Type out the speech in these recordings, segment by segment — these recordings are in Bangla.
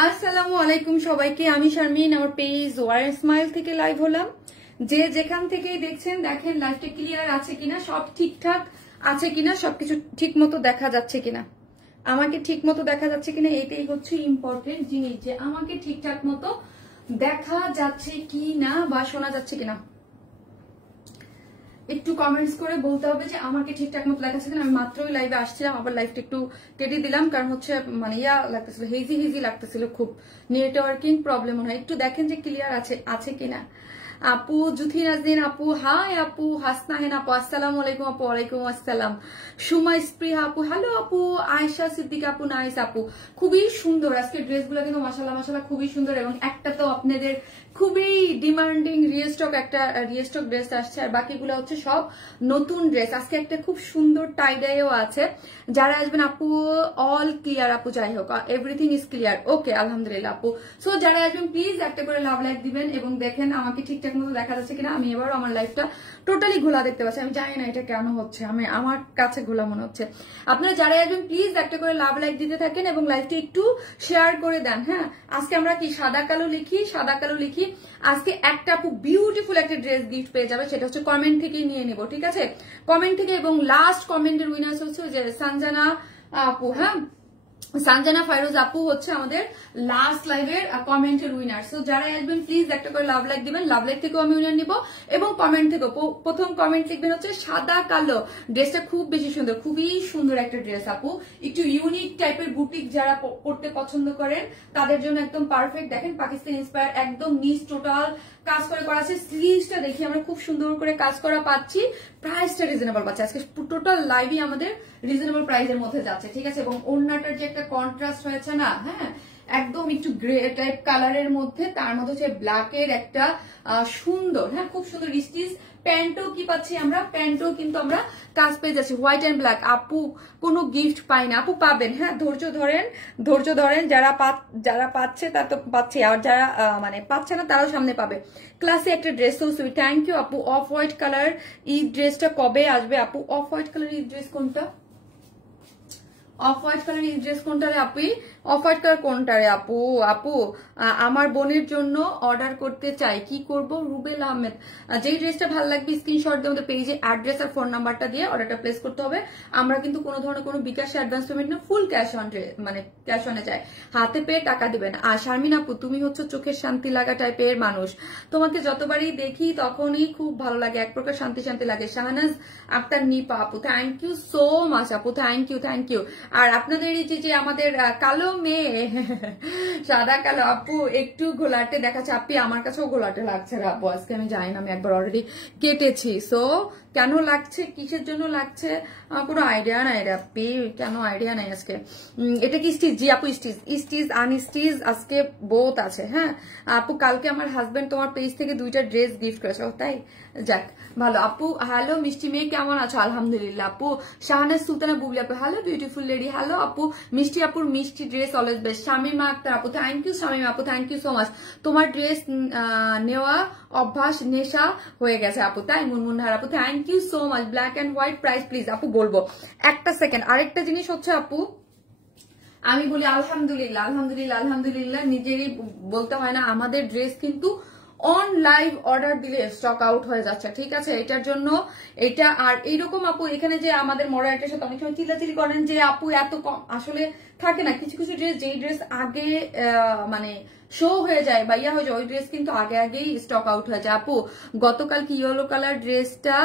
আসসালামু আলাইকুম সবাইকে, আমি শারমিন, আমার পেজ ওয়ার স্মাইল থেকে লাইভ হলাম। যে যেখান থেকে দেখছেন দেখেন লাইভটা ক্লিয়ার আছে কিনা, সব ঠিকঠাক আছে কিনা, সবকিছু ঠিক মতো দেখা যাচ্ছে কিনা, আমাকে ঠিক মতো দেখা যাচ্ছে কিনা, এটাই হচ্ছে ইম্পর্টেন্ট জিনিস, যে আমাকে ঠিকঠাক মতো দেখা যাচ্ছে কিনা বা শোনা যাচ্ছে কিনা। একটু কমেন্টস করে বলতে হবে যে আমাকে ঠিকঠাক মতো লেখা আছে। আমি মাত্রই লাইভে আসছিলাম, আবার লাইভটা একটু কেটে দিলাম, কারণ হচ্ছে মানে ইয়া লাগতেছিল, হেজি হেজি লাগতেছিল, খুব নেটওয়ার্কিং প্রবলেম মনে হয়। একটু দেখেন যে ক্লিয়ার আছে কিনা। আপু জুথি নাজনীন আপু হাই, আপু হাসনাহেন আপু আসসালামু আলাইকুম আপু। ওয়ালাইকুম আসসালাম। সুমা স্প্রিহা আপু হ্যালো আপু। আয়েশা সিদ্দিক আপু নাইস আপু, খুবই সুন্দর আজকে ড্রেসগুলো কিন্তু মাশাআল্লাহ মাশাআল্লাহ খুবই সুন্দর। এবং একটা তো আপনাদের খুবই ডিমান্ডিং রিস্টক ড্রেস আসছে, আর বাকিগুলো হচ্ছে সব নতুন ড্রেস। আজকে একটা খুব সুন্দর টাইডাইও আছে, যারা আসবেন আপু অল ক্লিয়ার আপু, যাই হোক এভরিথিং ইজ ক্লিয়ার, ওকে আলহামদুলিল্লাহ আপু। সো যারা আসবেন প্লিজ একটা করে লাভ লাইক দিবেন এবং দেখেন আমাকে ঠিকঠাক মতো দেখা যাচ্ছে কিনা। আমি এবারও আমার লাইফটা টোটালি ঘোলা দেখতে পাচ্ছি, আমি জানি না এটা কেন হচ্ছে, আমার কাছে ঘোলা মনে হচ্ছে। আপনারা যারা আসবেন প্লিজ একটা করে লাভ লাইক দিতে থাকেন এবং লাইভটা একটু শেয়ার করে দেন। হ্যাঁ, আজকে আমরা কি সাদা কালো লিখি। আজকে একটা আপু বিউটিফুল একটা ড্রেস গিফট পেয়ে যাবে, সেটা হচ্ছে কমেন্ট থেকে নিয়ে নিব, ঠিক আছে, কমেন্ট থেকে। এবং লাস্ট কমেন্টের উইনার্স হচ্ছে যে সঞ্জনা আপু। হ্যাঁ, সঞ্জনা ফাইরোজ আপু হচ্ছে আমাদের লাস্ট লাইভের কমেন্টের উইনার। সো যারা আসবেন প্লিজ একটা করে লাভ লাইক দিবেন, লাভ লাইক থেকেও আমি উইনার নিব এবং কমেন্ট থেকেও। প্রথম কমেন্ট লিখবেন হচ্ছে সাদা কালো, ড্রেসটা খুব বেশি সুন্দর, খুবই সুন্দর একটা ড্রেস আপু। একটু ইউনিক টাইপের বুটিক যারা পড়তে পছন্দ করেন তাদের জন্য একদম পারফেক্ট। দেখেন পাকিস্তান ইন্সপায়ার, একদম নিচ টোটাল কাজ করে করা আছে। স্লিভসটা দেখি আমরা খুব সুন্দর করে কাজ করা পাচ্ছি, প্রাইসটা রিজনেবল পাচ্ছি। আজকে টোটাল লাইভই আমাদের রিজনেবল প্রাইসের মধ্যে যাচ্ছে, ঠিক আছে। এবং ওড়নাটার যে একটা কন্ট্রাস্ট হয়েছে না, হ্যাঁ, একদম একটু গ্রে টাইপ কালারের মধ্যে, তার মধ্যে হচ্ছে ব্ল্যাকের একটা সুন্দর, হ্যাঁ খুব সুন্দর স্টিচ। প্যান্টও কি পাচ্ছি আমরা, প্যান্টও কিন্তু আমরা কাজ পেয়ে যাচ্ছি হোয়াইট এন্ড ব্ল্যাক। আপু কোনো গিফট পাই না, আপু পাবেন, হ্যাঁ ধৈর্য ধরেন। যারা পাচ্ছে তারা তো পাচ্ছে, আর যারা মানে পাচ্ছে না তারাও সামনে পাবে। ক্লাসে একটা ড্রেস, তো সুইট, থ্যাংক ইউ আপু। অফ হোয়াইট কালার এই ড্রেসটা কবে আসবে আপু? অফ হোয়াইট কালার এই ড্রেস কোনটা? অফ হোয়াইট কালার এই ড্রেস কোনটা রে আপু? অফ হোয়াইট কালার কোনটা রে আপু? আপু আমার বোনের জন্য অর্ডার করতে চাই, কি করব? রুবেল আহমেদ, যেই ড্রেসটা ভালো লাগবে স্ক্রিনশট দিয়ে আমাদের পেজে অ্যাড্রেস আর ফোন নাম্বারটা দিয়ে অর্ডারটা প্লেস করতে হবে। আমরা কিন্তু কোনো ধরনের কোনো বিকাশে অ্যাডভান্স পেমেন্ট না, ফুল ক্যাশ অন, মানে ক্যাশ অনে যায়, হাতে পেয়ে টাকা দিবেন। আর শারমিন আপু তুমি হচ্ছে চোখের শান্তি লাগা টাইপের মানুষ, তোমাকে যতবারই দেখি তখনই খুব ভালো লাগে, এক প্রকার শান্তি শান্তি লাগে। শাহনাজ আক্তার নিপা আপু, থ্যাংক ইউ সো মাচ আপু, থ্যাংক ইউ। আর আপনাদের এই যে আমাদের কালো মেয়ে সাদা কালো আপু একটু ঘোলাটে দেখাচ্ছে, আপনি আমার কাছেও ঘোলাটে লাগছে রে আপু আজকে, আমি জানি না, আমি একবার অলরেডি কেটেছি। সো কেন লাগছে, কিসের জন্য লাগছে কোনো আইডিয়া নাই রে আপনি, কেন আইডিয়া নাই আজকে। এটা কি স্টিচ? জি আপু স্টিচ আনস্টিচ আজকে বোথ আছে। হ্যাঁ আপু, কালকে আমার হাজবেন্ড তোমার পেজ থেকে 2টা ড্রেস গিফট করেছে, তাই যাক ভালো আপু। হ্যালো মিষ্টি মেয়ে, কেমন আছো? আলহামদুলিল্লাহ আপু। শাহনাজ সুলতানা বুবলি আপু, হ্যালো বিউটিফুল লেডি, হ্যালো আপু। মিষ্টি আপুর মিষ্টি dress always best. Shamima Akter আপু, থ্যাংক ইউ শামিমা আপু, থ্যাংক ইউ সো মাচ। তোমার ড্রেস নেওয়া অভ্যাস নেশা হয়ে গেছে আপু, তাই মুনমুনহার আপু, thank you so much. Black and white price please আপু বলবো একটা সেকেন্ড। আরেকটা জিনিস হচ্ছে আপু, আমি বলি আলহামদুলিল্লাহ, নিজেরই বলতে হয় না, আমাদের ড্রেস কিন্তু অন লাইভ অর্ডার দিলে স্টক আউট হয়ে যাচ্ছে, ঠিক আছে। এটার জন্য এটা আর এইরকম আপু, এখানে যে আমাদের মডারেটের সাথে অনেক সময় চিল্লাচিল্লি করেন যে আপু এত কম, আসলে থাকে না কিছু ড্রেস, যেই ড্রেস আগে মানে শো হয়ে যায় বা ইয়া হয়ে যায়, ওই ড্রেস কিন্তু আগেই স্টক আউট হয়ে যায়। আপু গতকাল কি ইয়েলো কালার ড্রেসটা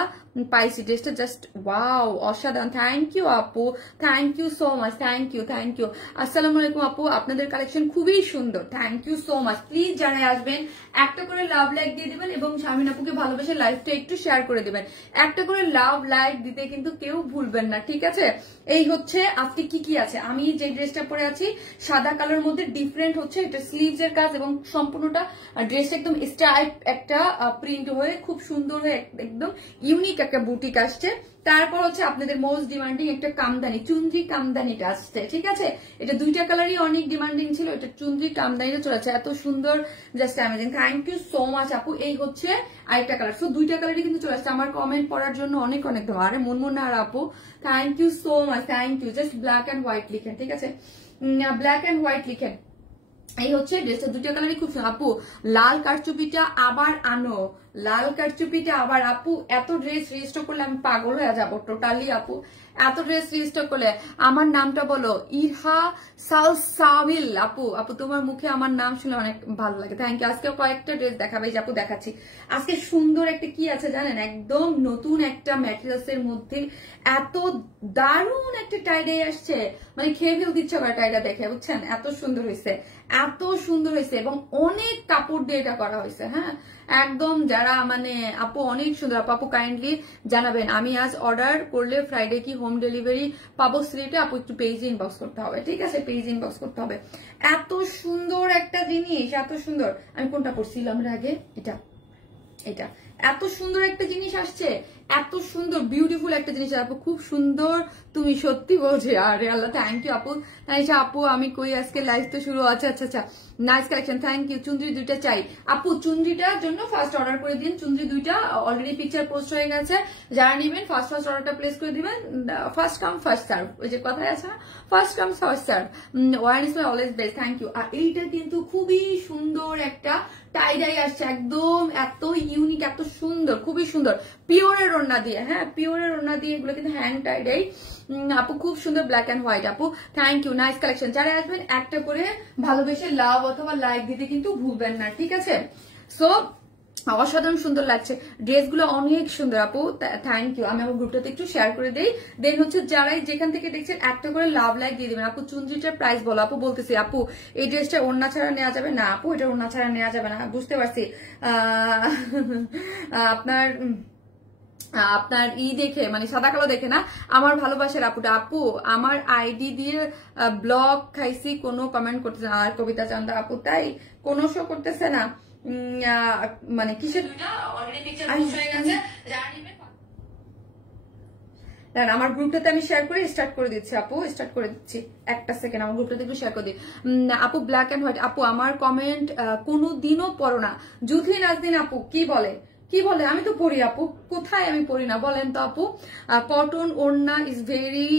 পাইছি, ড্রেসটা জাস্ট ওয়াও অসাধারণ, থ্যাংক ইউ আপু, thank you so much, thank you. আসসালামু আলাইকুম আপু, আপনাদের কালেকশন খুবই সুন্দর, thank you so much. Please যারা আসবেন একটা করে লাভ লাইক দিয়ে দিবেন এবং শারমিন আপুকে ভালোবেসে লাইভটা একটু শেয়ার করে দিবেন। একটা করে লাভ লাইক দিতে কিন্তু কেউ ভুলবেন না, ঠিক আছে। এই হচ্ছে আজকে কি আছে, আমি যে ড্রেসটা পরে আছি সাদা কালার মধ্যে, ডিফারেন্ট হচ্ছে এটা স্লিভস এর কাজ এবং সম্পূর্ণটা ড্রেস একদম স্ট্রাইপ একটা প্রিন্ট হয়ে খুব সুন্দর হয়ে একদম ইউনিক একটা বুটিক আসছে। তারপর হচ্ছে আপনাদের মোস্ট ডিমান্ডিং একটা কামদানি, চুনরি কামদানিটা আসছে, ঠিক আছে। এটা 2টা কালারই অনেক ডিমান্ডিং ছিল, এটা চুনরি কামদানিটা চলে আসছে, এত সুন্দর, just amazing, thank you so much আপু। এই হচ্ছে আরেকটা কালার, সো 2টা কালারই কিন্তু চলে আসছে। আমার কমেন্ট পড়ার জন্য অনেক ধন্যবাদ। আরে মুনমুনহার আপু, thank you so much, thank you. Just black and white লিখেন, ঠিক আছে, ব্ল্যাক এন্ড হোয়াইট লিখেন। এই হচ্ছে ড্রেসটা, দুটো কালারই খুব সুন্দর। আপু লাল কারচুপিটা আবার আনো, লাল কারচুপিটা আবার। আপু এত ড্রেস রেজিস্টার করলে আমি পাগল হয়ে যাবো টোটালি। আপু এত ড্রেস রেজিস্টার করলে আমার নামটা বলো, ইরহা সালসাবিল। আপু আপু তোমার মুখে আমার নাম শুনে অনেক ভালো লাগে, থ্যাংক ইউ। আজকে কয়েকটা ড্রেস দেখাবে, যে আপু দেখাচ্ছি। আজকে সুন্দর একটা কি আছে জানেন, একদম নতুন একটা ম্যাটেরিয়ালস এর মধ্যে এত দারুণ একটা টাইডে আসছে, মানে খেয়ে ফেলতে ইচ্ছা করে টাইডা দেখে, বুঝছেন? এত সুন্দর হয়েছে, এত সুন্দর হয়েছে, এবং অনেক কাপড় দিয়ে এটা করা হয়েছে। হ্যাঁ একদম, যারা মানে আপু অনেক সুন্দর। আপু কাইন্ডলি জানাবেন, আমি আজ অর্ডার করলে ফ্রাইডে কি হোম ডেলিভারি পাবো সিলেটে? আপু একটু পেজ ইনবক্স করতে হবে, ঠিক আছে? পেজ ইনবক্স করতে হবে। এত সুন্দর একটা জিনিস, এত সুন্দর। আমি কোনটা পড়ছিলাম আগে? এটা, এটা এত সুন্দর একটা জিনিস আসছে, এত সুন্দর বিউটিফুল একটা জিনিস। আপু খুব সুন্দর, তুমি সত্যি বলছো। আরে আল্লাহ, থ্যাংক ইউ আপু। আপু আমি কই আজকে লাইভ তো শুরু। আচ্ছা আচ্ছা আচ্ছা, নাইস কালেকশন, থ্যাংক ইউ। চুনরি দুইটা চাই আপু, চুনরিটার জন্য ফার্স্ট অর্ডার করে দিন। চুনরি দুইটা অলরেডি পিকচার পোস্ট হয়ে গেছে, যারা নেবেন ফার্স্ট অর্ডারটা প্লেস করে দিবেন। ফার্স্ট কাম ফার্স্ট সার্ভ, ওই যে কথায় আছে না, first come first serve. One is my always best, thank you. আর এইটা কিন্তু খুবই সুন্দর একটা টাইডাই আসছে, একদম এত ইউনিক, এত সুন্দর, খুবই সুন্দর। পিওরের ওড়না দিয়ে, হ্যাঁ পিওরের ওড়না দিয়ে, এগুলো কিন্তু হ্যান্ড টাইডাই। আপু খুব সুন্দর, ব্ল্যাক এন্ড হোয়াইট। আপু থ্যাংক ইউ, নাইস কালেকশন। যারা আসবেন একটা করে ভালোবেসে লাভ অথবা লাইক দিতে কিন্তু ভুলবেন না, ঠিক আছে? সো অসাধারণ সুন্দর লাগছে ড্রেসগুলো, অনেক সুন্দর আপু, থ্যাংক ইউ। আমি আমার গ্রুপটাতে একটু শেয়ার করে দেই, দেন হচ্ছে যারাই যেখান থেকে দেখছেন একটা করে লাভ লাইক দিয়ে দিবেন। আপু চুনরিটার প্রাইস বলো। আপু বলতেছি, আপু এই ড্রেসটা ওড়না ছাড়া নেওয়া যাবে না? আপু এটা ওড়না ছাড়া নেওয়া যাবে না, বুঝতে পারছি। আপনার দেখে, মানে সাদা কালো দেখে না, আমার ভালোবাসার আপুটা। আপু আমার আইডি দিয়ে ব্লগ খাইছি, কোনো কমেন্ট করতেছে না। আর কবিতা চান্দা আপু, তাই কোনো শো করতেছে না, মানে কিসের আমার গ্রুপটাতে আমি শেয়ার করে স্টার্ট করে দিচ্ছি আপু, স্টার্ট করে দিচ্ছি, একটা সেকেন্ড আমার গ্রুপটাতে একটু শেয়ার করে দিই। আপু ব্ল্যাক এন্ড হোয়াইট। আপু আমার কমেন্ট কোনো দিনও পড়ো না, যুথি নাজদিন আপু কি বলে, কি বলে? আমি তো পড়ি আপু, কোথায় আমি পড়ি না বলেন তো আপু? কটন ওড়না ইজ ভেরি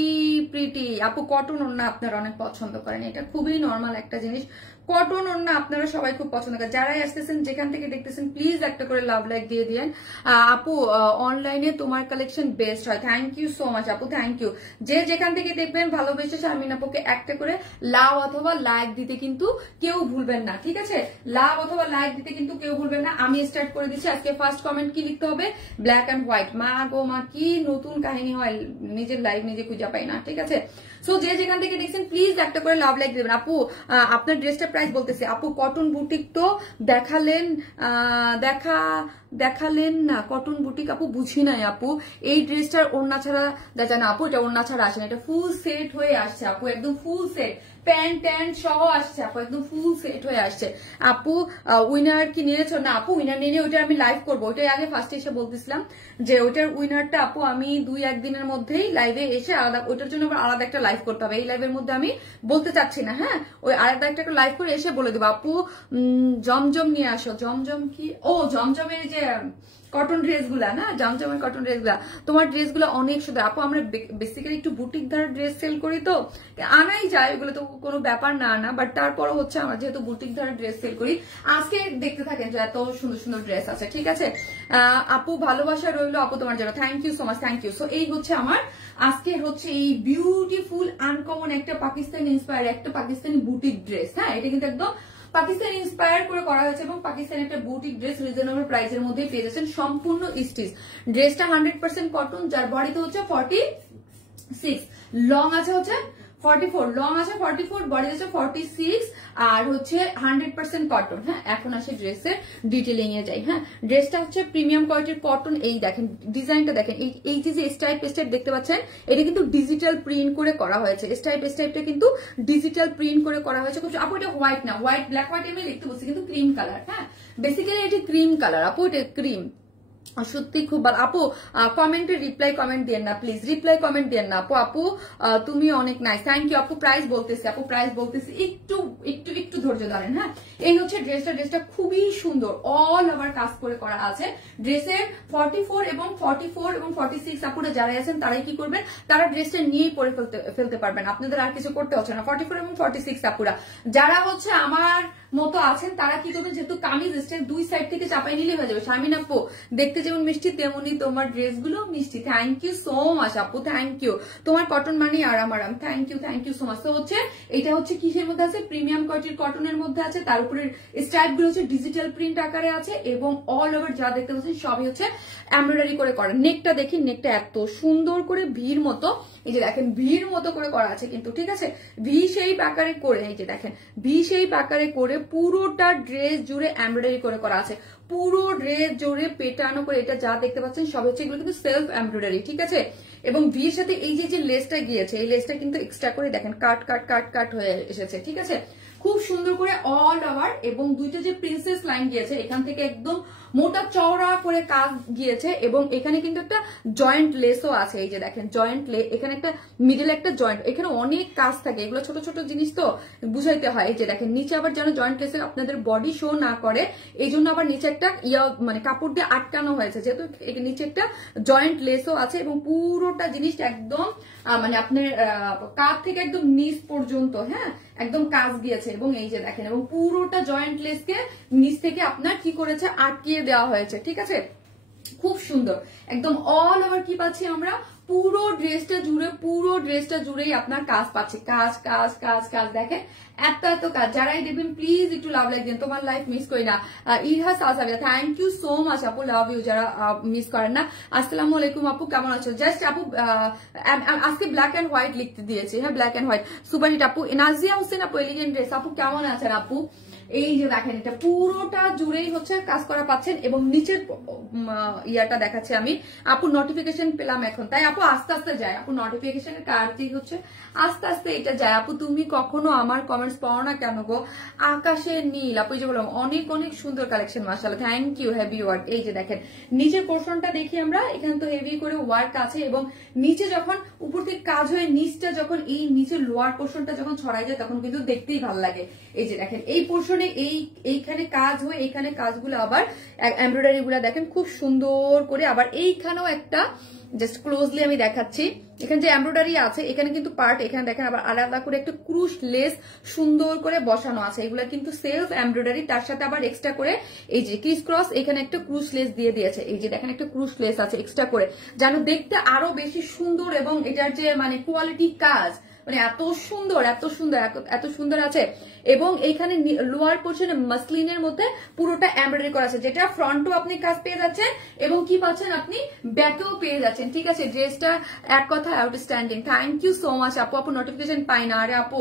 প্রিটি। আপু কটন ওড়না আপনারা অনেক পছন্দ করেন, এটা খুবই নর্মাল একটা জিনিস। কটন ওড়না আপনারা সবাই খুব পছন্দ করেন। যারাই আসতেছেন যেখান থেকে দেখতেছেন প্লিজ একটা করে লাভ লাইক দিয়ে দিয়েন। আপু অনলাইনে তোমার কালেকশন বেস্ট হয়, থ্যাংক ইউ সো মাচ আপু, থ্যাংক ইউ। যে যেখান থেকে দেখবেন ভালোবেসে শারমিন আপুকে একটা করে লাভ অথবা লাইক দিতে কিন্তু কেউ ভুলবেন না, ঠিক আছে? লাভ অথবা লাইক দিতে কিন্তু কেউ ভুলবেন না। আমি স্টার্ট করে দিচ্ছি। আজকে ফার্স্ট কমেন্ট কি লিখতে হবে? Black and white. মা গো মা, কি নতুন কাহিনী হয়, নিজের লাইভ নিজে খুঁজে পাই না, ঠিক আছে? সো যে যেখান থেকে দেখছেন প্লিজ একটা করে লাভ লাইক দেবেন। আপু আপনার ড্রেসটা প্রাইস বলতেছি। আপু কটন বুটিক তো দেখালেন, দেখালেন না কটন বুটিক। আপু বুঝি নাই আপু, এই ড্রেসটার ওড়না ছাড়া দেখা না আপু, এটা ওড়না ছাড়া আসে না, এটা ফুল সেট হয়ে আসছে আপু, একদম ফুল সেট, প্যান্ট ট্যান্ট সহ আসছে আপু, একদম ফুল সেট হয়ে আসছে। আপু উইনার কি নিয়েছো? না আপু উইনার নিয়ে ওইটা আমি লাইভ করবো, ওইটাই আগে ফার্স্টে এসে বলতেছিলাম যে ওইটার উইনারটা আপু আমি 2-1 দিনের মধ্যেই লাইভে এসে আলাদা, ওইটার জন্য আবার আলাদা একটা লাইভ করতে হবে, এই লাইভের মধ্যে আমি বলতে চাচ্ছি না। হ্যাঁ ওই আলাদা একটা লাইভ করে এসে বলে দেবো। আপু জমজম নিয়ে আসো। জমজম কি? ও জমজমের যে কটন ড্রেস গুলা না, জমজমের কটন ড্রেস গুলা, তোমার ড্রেস গুলো অনেক সুন্দর আপু। আমরা বেসিক্যালি একটু বুটিক ধারা ড্রেস সেল করি, তো আনাই যায়, এগুলো তো কোনো ব্যাপার না আনা, বাট তারপরও হচ্ছে আমরা যেহেতু বুটিক ধারা ড্রেস সেল করি, আজকে দেখতে থাকেন যে এত সুন্দর সুন্দর ড্রেস আছে, ঠিক আছে? আপু ভালোবাসা রইলো আপু তোমার জন্য, thank you so much, thank you. So এই হচ্ছে আমার আজকে হচ্ছে এই বিউটিফুল আনকমন একটা পাকিস্তানি ইন্সপায়ার একটা পাকিস্তানি বুটিক ড্রেস। হ্যাঁ এটা কিন্তু একদম পাকিস্তান ইন্সপায়ার করে করা হয়েছে, এবং পাকিস্তানি একটা বুটিক ড্রেস রিজনেবল প্রাইসের মধ্যে পেয়ে যাচ্ছেন, সম্পূর্ণ স্টিচ। ড্রেসটা 100% কটন, যার বডিতে হচ্ছে 46, লং আছে হচ্ছে 44, লং আছে 44, বডি আছে 46, আর হচ্ছে 100% কটন। হ্যাঁ এখন আসে ড্রেসের ডিটেলিং এ যাই। হ্যাঁ ড্রেসটা হচ্ছে প্রিমিয়াম কোয়ালিটির কটন। এই দেখেন ডিজাইনটা দেখেন, এই যে স্টাইপ দেখতে পাচ্ছেন, এটা কিন্তু ডিজিটাল প্রিন্ট করে করা হয়েছে। স্টাইপটা কিন্তু ডিজিটাল প্রিন্ট করে করা হয়েছে। আপু এটা হোয়াইট না, হোয়াইট ব্ল্যাক হোয়াইট আমি লিখতে বলছি, কিন্তু ক্রিম কালার। হ্যাঁ বেসিক্যালি এটা ক্রিম কালার আপু, এটা ক্রিম, সত্যি খুব ভালো। আপু কমেন্টে রিপ্লাই কমেন্ট দেন না প্লিজ, রিপ্লাই কমেন্ট দেন না আপু। আপু তুমি অনেক নাইস, থ্যাংক ইউ আপু। প্রাইস বলতেছি আপু, প্রাইস বলতেছি, একটু একটু একটু ধৈর্য ধরেন। হ্যাঁ, এই হচ্ছে ড্রেসটা খুবই সুন্দর, অল ওভার কাজ করে করা আছে। ড্রেসের 44 এবং 46 আপুরা যারা আছেন তারাই কি করবেন, তারা ড্রেসটা নিয়েই পরে ফেলতে পারবেন, আপনাদের আর কিছু করতে হচ্ছে না। 44 এবং 46 আপুরা যারা হচ্ছে আমার মতো আছেন তারা কি করবেন, যেহেতু কামিজ স্টাইল দুই সাইড থেকে চাপাই নিলে হয়ে যাবে। শারমিন আপু দেখতে যেমন মিষ্টি তেমনি তোমার ড্রেসগুলো মিষ্টি। থ্যাংক ইউ সো মাচ আপু, থ্যাংক ইউ। তোমার কটন মানে আরাম আরাম, থ্যাংক ইউ সো মাচ। তো হচ্ছে এটা হচ্ছে কিসের মধ্যে আছে, প্রিমিয়াম কোয়ালিটির কটনের মধ্যে আছে, তার উপরে স্ট্রাইপ গুলো হচ্ছে ডিজিটাল প্রিন্ট আকারে আছে এবং অল ওভার যা দেখতে পাচ্ছেন সবই হচ্ছে এমব্রয়ডারি করে করা। নেকটা দেখি, নেকটা এত সুন্দর করে ভির মতো, এই যে দেখেন ভির মতো করে করা আছে কিন্তু, ঠিক আছে, ভি শেপ আকারে করে, এই যে দেখেন ভি শেপ আকারে করে পুরোটা ড্রেস জুড়ে এমব্রয়ডারি করে করা আছে, পুরো ড্রেস জুড়ে পেটানো করে। এটা যা দেখতে পাচ্ছেন সব হচ্ছে এগুলো কিন্তু সেলফ এমব্রয়ডারি, ঠিক আছে। এবং ভির সাথে এই যে লেসটা গিয়েছে, এই লেসটা কিন্তু এক্সট্রা করে দেখেন কাট হয়ে এসেছে, ঠিক আছে, খুব সুন্দর করে অল ওভার। এবং দুইটা যে প্রিন্সেস লাইন গিয়েছে এখান থেকে একদম মোটা চওড়া করে কাজ গিয়েছে এবং এখানে কিন্তু একটা জয়েন্ট লেসও আছে, এই যে দেখেন জয়েন্ট লে, এখানে একটা মিডল একটা জয়েন্ট, এখানে অনেক কাজ থাকে, এগুলো ছোট ছোট জিনিস তো বুঝাইতে হয়। এই যে দেখেন নিচে আবার যেন জয়েন্ট লেসে আপনাদের বডি শো না করে এই জন্য আবার নিচে একটা মানে কাপড় দিয়ে আটকানো হয়েছে, যেহেতু নিচে একটা জয়েন্ট লেসও আছে এবং পুরোটা জিনিসটা একদম মানে আপনার কাঁধ থেকে একদম নিচ পর্যন্ত, হ্যাঁ, একদম কাজ গিয়েছে। এবং এই যে দেখেন এবং পুরোটা জয়েন্ট লেসকে নিচ থেকে আপনার কি করেছে, আটকিয়ে দেওয়া হয়েছে, ঠিক আছে, খুব সুন্দর একদম অল ওভার কি পাচ্ছি আমরা, পুরো ড্রেসটা জুড়েই আপনার কাজ পাচ্ছে, কাজ দেখেন এত কাজ। যারাই দেখবেন প্লিজ একটু লাভ লাইক দেন, তোমার লাইফ মিস করি না। ইরহাস আসাবিয়া থ্যাংক ইউ সো মাচ আপু, লাভ ইউ যারা মিস করেন না। আসসালামু আলাইকুম আপু, কেমন আছো? জাস্ট আপু আজকে ব্ল্যাক এন্ড হোয়াইট লিখতে দিয়েছি, হ্যাঁ black and white. Super hit আপু, নাজিয়া হোসেন আপু এলিগেন্ট ড্রেস আপু, কেমন আছেন আপু? এই যে দেখেন এটা পুরোটা জুড়েই হচ্ছে কাজ করা পাচ্ছেন এবং নিচের ইয়াটা দেখাচ্ছি আমি। আপু নোটিফিকেশন পেলাম এখন, তাই আপু আস্তে আস্তে যায়, আপু নোটিফিকেশনের কাজই হচ্ছে আস্তে আস্তে এটা যায়। আপু তুমি কখনো আমার কমেন্টস পড়ো না কেন গো? আকাশের নীল আপু, যে বললাম অনেক সুন্দর কালেকশন মাশাআল্লাহ, থ্যাংক ইউ। হেভি ওয়ার্ক, এই যে দেখেন নিচের পোর্শনটা দেখি আমরা, এখানে তো হেভি করে ওয়ার্ক আছে এবং নিচে যখন উপর থেকে কাজ হয়ে নিচটা যখন এই নিচের লোয়ার পোর্শনটা যখন ছড়াই যায় তখন কিন্তু দেখতেই ভালো লাগে। এই যে দেখেন এই পোর্শনে এইখানে কাজ হয়ে এইখানে কাজগুলো আবার এমব্রয়ডারি গুলা দেখেন খুব সুন্দর করে, আবার এইখানেও একটা জাস্ট ক্লোজলি আমি দেখাচ্ছি, এখানে যে এমব্রয়ডারি আছে এখানে কিন্তু পার্ট, এখানে দেখেন আবার আলাদা করে একটা ক্রুশ লেস সুন্দর করে বসানো আছে, এগুলা কিন্তু সেলফ এমব্রয়ডারি, তার সাথে আবার এক্সট্রা করে এই যে ক্রিস ক্রস এখানে একটা ক্রুশ লেস দিয়ে দিয়েছে, এই যে দেখেন একটা ক্রুশ লেস আছে এক্সট্রা করে, যেন দেখতে আরো বেশি সুন্দর এবং এটার যে মানে কোয়ালিটি কাজ মানে এত সুন্দর আছে। এবং এইখানে লোয়ার পোর্শনে মাসলিনের মধ্যে পুরোটা এমব্রয়ডারি করা আছে, যেটা ফ্রন্টও আপনি কাজ পেয়ে যাচ্ছেন এবং কি পাচ্ছেন আপনি ব্যাকেও পেয়ে যাচ্ছেন, ঠিক আছে। ড্রেসটা এক কথা outstanding, thank you so much আপু। আপু নোটিফিকেশন পাই না, আরে আপু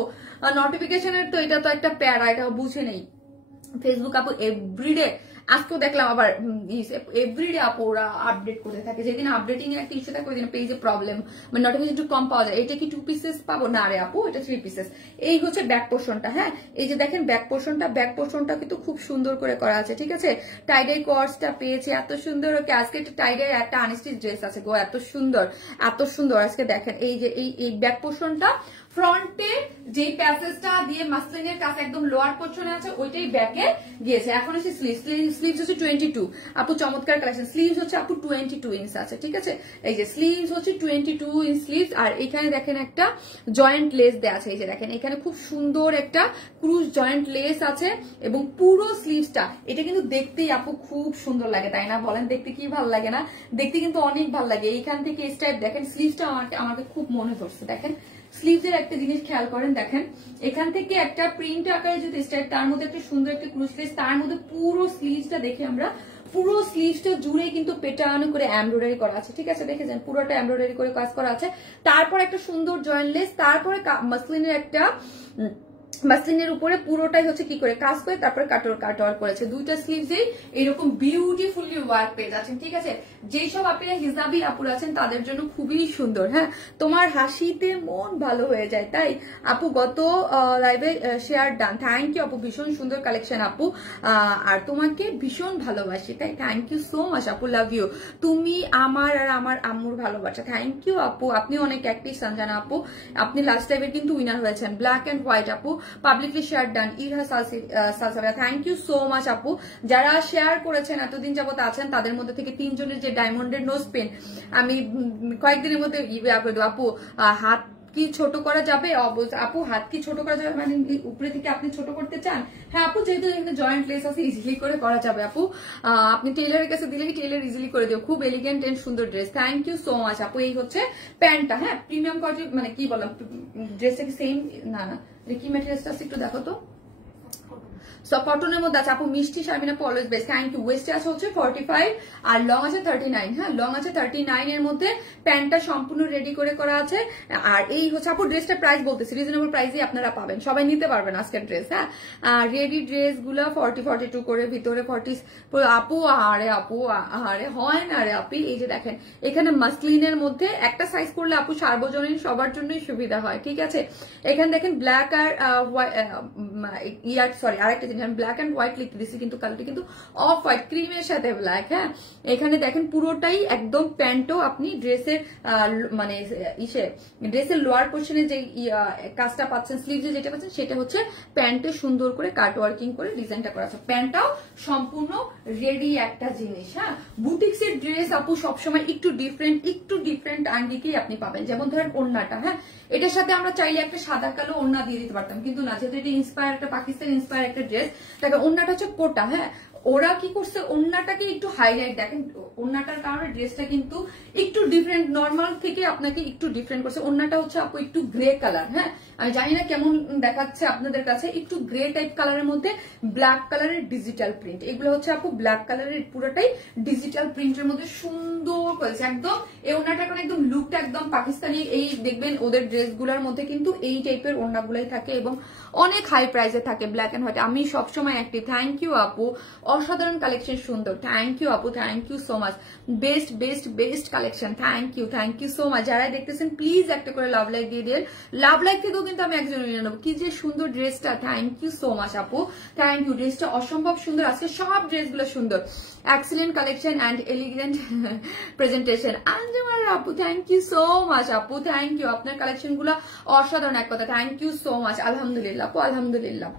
নোটিফিকেশনের তো এটা তো একটা প্যারা, এটা বুঝে নেই ফেসবুক আপু এভরিডে, আজকেও দেখলাম আবার এভরিডে আপু ওরা আপডেট করতে থাকে, যেদিন আপডেটিং এর একটা ইস্যু থাকে ওই দিন পেজে প্রবলেম, মানে নোটিফিকেশন একটু কম পাওয়া যায়। এটা কি 2 পিসেস পাবো না রে আপু, এটা 3 পিসেস। এই হচ্ছে ব্যাক পোর্শনটা, হ্যাঁ এই যে দেখেন ব্যাক পোর্শনটা কিন্তু খুব সুন্দর করে করা আছে, ঠিক আছে। টাইডাই কর্সটা পেয়েছে এত সুন্দর, ওকে আজকে একটা টাইডাই একটা আনস্টিচ ড্রেস আছে গো, এত সুন্দর আজকে দেখেন। এই যে এই ব্যাক পোর্শনটা ফ্রন্টে যে প্যাসেজটা দিয়ে মাসলিনের কাছে একদম লোয়ার পোর্শনে আছে ওইটাই ব্যাকে গিয়েছে। এখন হচ্ছে স্লিভস হচ্ছে 22 আপু, চমৎকার কালেকশন। স্লিভস হচ্ছে আপু 22 ইঞ্চ আছে, ঠিক আছে। এই যে স্লিভস হচ্ছে 22 ইঞ্চ স্লিভস, আর এখানে দেখেন একটা জয়েন্ট লেস দেওয়া আছে, এই যে দেখেন এখানে খুব সুন্দর একটা ক্রুশ জয়েন্ট লেস আছে এবং পুরো স্লিভসটা এটা কিন্তু দেখতেই আপু খুব সুন্দর লাগে, তাই না বলেন? দেখতে কি ভালো লাগে না? দেখতে কিন্তু অনেক ভালো লাগে। এইখান থেকে স্টাইপ দেখেন, স্লিভসটা আমাকে খুব মনে ধরছে। দেখেন স্লিভসের একটা জিনিস খেয়াল করেন, দেখেন এখান থেকে একটা প্রিন্ট আকারে যদি স্টাইপ, তার মধ্যে একটা সুন্দর একটা ক্রুশ লেস, তার মধ্যে পুরো স্লিভসটা দেখে আমরা পুরো স্লিভসটা জুড়ে কিন্তু পেটানো করে এমব্রয়ডারি করা আছে, ঠিক আছে। দেখেছেন পুরোটা এমব্রয়ডারি করে কাজ করা আছে, তারপর একটা সুন্দর জয়েন্ট লেস, তারপরে মাসলিনের একটা মাসলিনের উপরে পুরোটাই হচ্ছে কি করে কাজ করে, তারপরে কাটওয়ার করেছে। দুইটা স্লিভসেই এরকম বিউটিফুলি ওয়ার্ক পেয়ে যাচ্ছেন, ঠিক আছে। যেই সব আপনারা হিজাবি আপুর আছেন তাদের জন্য খুবই সুন্দর। হ্যাঁ তোমার হাসিতে মন ভালো হয়ে যায়, তাই আপু গত লাইভে শেয়ার ডান, থ্যাংক ইউ আপু, ভীষণ সুন্দর কালেকশন আপু, আর তোমাকে ভীষণ ভালোবাসি, তাই থ্যাংক ইউ সো মাচ আপু, লাভ ইউ। তুমি আমার আর আমার আম্মুর ভালোবাসা, থ্যাংক ইউ আপু। আপনি অনেক অ্যাক্টিভ সঞ্জানা আপু, আপনি লাস্ট লাইভে কিন্তু উইনার হয়েছেন। ব্ল্যাক এন্ড হোয়াইট আপু, publicly share done. Irha Salsabia, thank you so much আপু। যারা শেয়ার করেছেন এতদিন যাবত আছেন তাদের মধ্যে থেকে 3 জনের যে ডায়মন্ডের নোজ পেন আমি কয়েকদিনের মধ্যে করে দেবো আপু। হাত কি ছোট করা যাবে? আপু হাত কি ছোট করা যাবে মানে উপরে থেকে আপনি ছোট করতে চান? হ্যাঁ আপু, যেহেতু এখানে জয়েন্ট লেস আছে ইজিলি করে করা যাবে আপু। আপনি টেইলারের কাছে দিলেই টেইলার ইজিলি করে দেবে। খুব এলিগেন্ট এন্ড সুন্দর dress, thank you so much আপু। এই হচ্ছে প্যান্টটা, হ্যাঁ প্রিমিয়াম কোয়ালিটি, মানে কি বললাম ড্রেসটা কি সেম? না না, কি ম্যাটেরিয়ালসটা আছে একটু দেখো তো। কটনের মধ্যে আছে আপু। মিষ্টি শারমিন আপু অলওয়েজ বেস্ট, থ্যাংক ইউ। ওয়েস্টে আছে হচ্ছে 45 আর লং আছে 39। হ্যাঁ লং আছে 39 এর মধ্যে প্যান্টটা সম্পূর্ণ রেডি করে করা আছে। আর এই হচ্ছে আপু ড্রেসটা প্রাইস বলতেছি, রিজনেবল প্রাইসে আপনারা পাবেন, সবাই নিতে পারবেন আজকের ড্রেস। হ্যাঁ রেডি ড্রেস গুলা 40-42 করে, ভিতরে 40 আপু। আরে আপু আরে হয় না রে আপি। এই যে দেখেন এখানে মাসলিনের মধ্যে একটা সাইজ করলে আপু সার্বজনীন সবার জন্যই সুবিধা হয়, ঠিক আছে। এখানে দেখেন ব্ল্যাক আর সরি আরেকটা জিনিস, আমি ব্ল্যাক এন্ড হোয়াইট লিখতে দিচ্ছি কিন্তু কালারটি কিন্তু অফ হোয়াইট, ক্রিমের সাথে ব্ল্যাক। হ্যাঁ এখানে দেখেন পুরোটাই একদম প্যান্টও আপনি ড্রেসের মানে ড্রেসের লোয়ার পোর্শনে যে কাজটা পাচ্ছেন, স্লিভসে যেটা পাচ্ছেন সেটা হচ্ছে প্যান্টে সুন্দর করে কাট ওয়ার্কিং করে ডিজাইনটা করা আছে। প্যান্টটাও সম্পূর্ণ রেডি একটা জিনিস। হ্যাঁ বুটিক্সের ড্রেস আপু সবসময় একটু ডিফারেন্ট আঙ্গিকেই আপনি পাবেন। যেমন ধরেন ওড়নাটা, হ্যাঁ এটার সাথে আমরা চাইলে একটা সাদা কালো ওড়না দিয়ে দিতে পারতাম, কিন্তু না, যেহেতু এটা ইন্সপায়ার একটা পাকিস্তান ইন্সপায়ার একটা ড্রেস, দেখেন ওড়নাটা হচ্ছে কোটা। হ্যাঁ ওরা কি করছে ওড়নাটাকে একটু হাইলাইট, দেখেন ওড়নাটার কারণে ড্রেসটা কিন্তু একটু ডিফারেন্ট, নর্মাল থেকে আপনাকে একটু ডিফারেন্ট করছে। ওড়নাটা হচ্ছে আপু একটু গ্রে কালার। হ্যাঁ আমি জানি না কেমন দেখাচ্ছে আপনাদের কাছে, একটু গ্রে টাইপ কালারের মধ্যে ব্ল্যাক কালারের ডিজিটাল প্রিন্ট। এগুলো হচ্ছে আপু ব্ল্যাক কালারের পুরোটাই ডিজিটাল প্রিন্টের মধ্যে সুন্দর করেছে একদম। এই ওড়নাটা এখন একদম লুকটা একদম পাকিস্তানি। এই দেখবেন ওদের ড্রেসগুলোর মধ্যে কিন্তু এই টাইপের ওড়নাগুলাই থাকে এবং অনেক হাই প্রাইসে থাকে, ব্ল্যাক এন্ড হোয়াইট। আমি সবসময় অ্যাক্টিভ। থ্যাংক ইউ আপু, অসাধারণ কালেকশন, সুন্দর। থ্যাংক ইউ আপু, thank you so much. Best collection, thank you so much. যারা দেখতেছেন প্লিজ একটা করে লাভ লাইক দিয়ে দিন। লাভ লাইক থেকেও কিন্তু আমি একজন নিয়ে নেবো। কি যে সুন্দর ড্রেসটা, থ্যাংক ইউ সো মাচ আপু, থ্যাংক ইউ। ড্রেসটা অসম্ভব সুন্দর, আজকে সব ড্রেসগুলো সুন্দর। Excellent collection and elegant presentation. আঞ্জুমার আপু থ্যাংক ইউ সো মাচ আপু, থ্যাংক ইউ। আপনার কালেকশন গুলো অসাধারণ এক কথা, থ্যাংক ইউ সো মাচ। আলহামদুলিল্লাহ আপু, আলহামদুলিল্লাহ।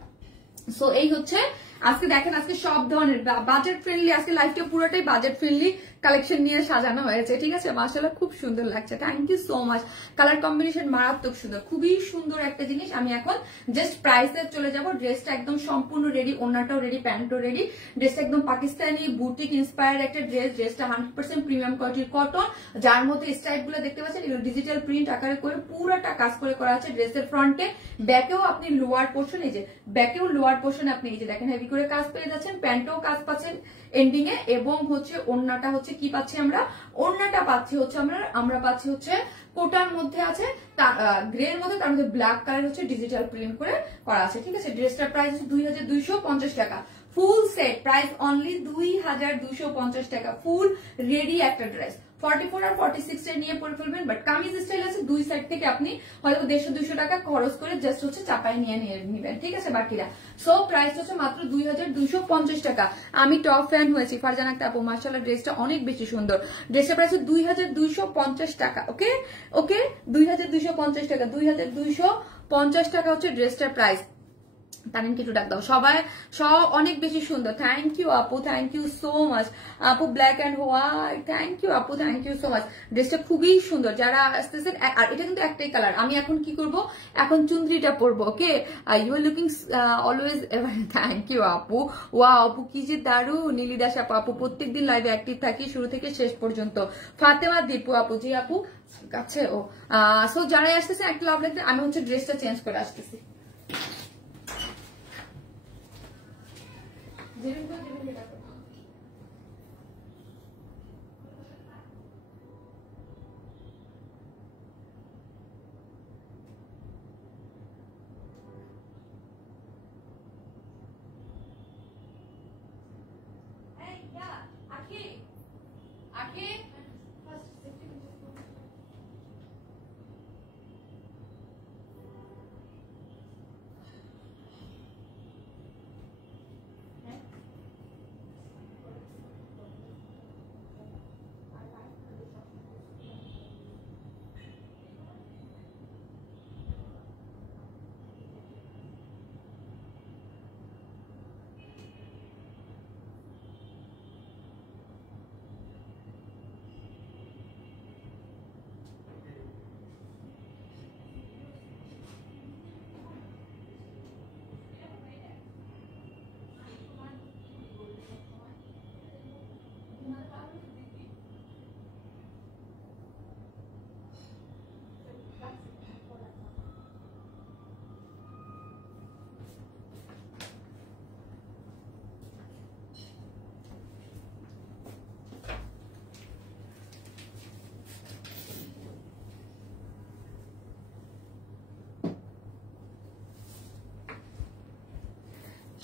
সো এই হচ্ছে আজকে দেখেন, আজকে সব ধরনের বাজেট ফ্রেন্ডলি, আজকে লাইফটা পুরোটাই বাজেট ফ্রেন্ডলি কালেকশন নিয়ে সাজানো হয়েছে, ঠিক আছে। মাশাআল্লাহ খুব সুন্দর লাগছে, thank you so much. Colour combination মারাত্মক সুন্দর, খুবই সুন্দর একটা জিনিস। আমি এখন জাস্ট প্রাইসে চলে যাব। ড্রেসটা একদম সম্পূর্ণ রেডি, ওড়নাটাও রেডি, প্যান্টও রেডি। ড্রেসটা একদম পাকিস্তানি বুটিক ইন্সপায়ার্ড একটা ড্রেস। ড্রেসটা 100% প্রিমিয়াম কোয়ালিটির কটন, যার মধ্যে স্ট্রাইপ গুলো দেখতে পাচ্ছেন এগুলো ডিজিটাল প্রিন্ট আকারে করে পুরোটা কাজ করে করা আছে ড্রেসের ফ্রন্টে। ব্যাকেও আপনি লোয়ার পোর্শন, এই যে ব্যাকেও লোয়ার পোর্শন আপনি এই যে দেখেন হেভি করে কাজ পেয়ে যাচ্ছেন, প্যান্টও কাজ পাচ্ছেন এন্ডিং এ, এবং হচ্ছে ওড়নাটা হচ্ছে কি পাচ্ছি আমরা, ওড়নাটা পাচ্ছি হচ্ছে আমরা পাচ্ছি হচ্ছে কোটার মধ্যে আছে, গ্রে এর মধ্যে, তার মধ্যে ব্ল্যাক কালার হচ্ছে ডিজিটাল প্রিন্ট করে করা আছে, ঠিক আছে। ড্রেসটার প্রাইস হচ্ছে 2250 টাকা। ফুল সেট প্রাইস অনলি 2250 টাকা। ফুল রেডি একটা ড্রেস। 44 আর 46 এর নিয়ে পরে ফেলবেন, বাট কামিজ স্টাইল আছে দুই সাইড থেকে আপনি হয়তো 150-200 টাকা খরচ করে জাস্ট হচ্ছে চাপায় নিয়ে নিবেন, ঠিক আছে বাকিরা। সো প্রাইস হচ্ছে মাত্র 2250 টাকা। আমি টপ ফ্যান হয়েছি ফারজানা আক্তার আপু, মাশাআল্লাহ ড্রেসটা অনেক বেশি সুন্দর। ড্রেসের প্রাইস 2250 টাকা। ওকে ওকে 2250 টাকা, 2250 টাকা হচ্ছে ড্রেসটার প্রাইস। তারিন কিছু ডাক দাও সবাই, সব অনেক বেশি সুন্দর। থ্যাংক ইউ আপু, থ্যাংক ইউ সো মাচ আপু। Black and white, thank you আপু, থ্যাংক ইউ সো মাচ। ড্রেসটা খুবই সুন্দর। যারা আসতেছেন, আর এটা কিন্তু একটাই কালার। আমি এখন কি করব, এখন চুন্দ্রিটা পরবো। Okay you are looking always. Thank you আপু, ওয়া আপু কি যে দারুন। নীলি দাস আপু, আপু প্রত্যেকদিন লাইভে অ্যাক্টিভ থাকি শুরু থেকে শেষ পর্যন্ত। ফাতেমা দীপু আপু, জি আপু কাছে ও। সো যারাই আসতেছেন একটা লাভ লাগবে। আমি হচ্ছে ড্রেসটা চেঞ্জ করে আসতেছি।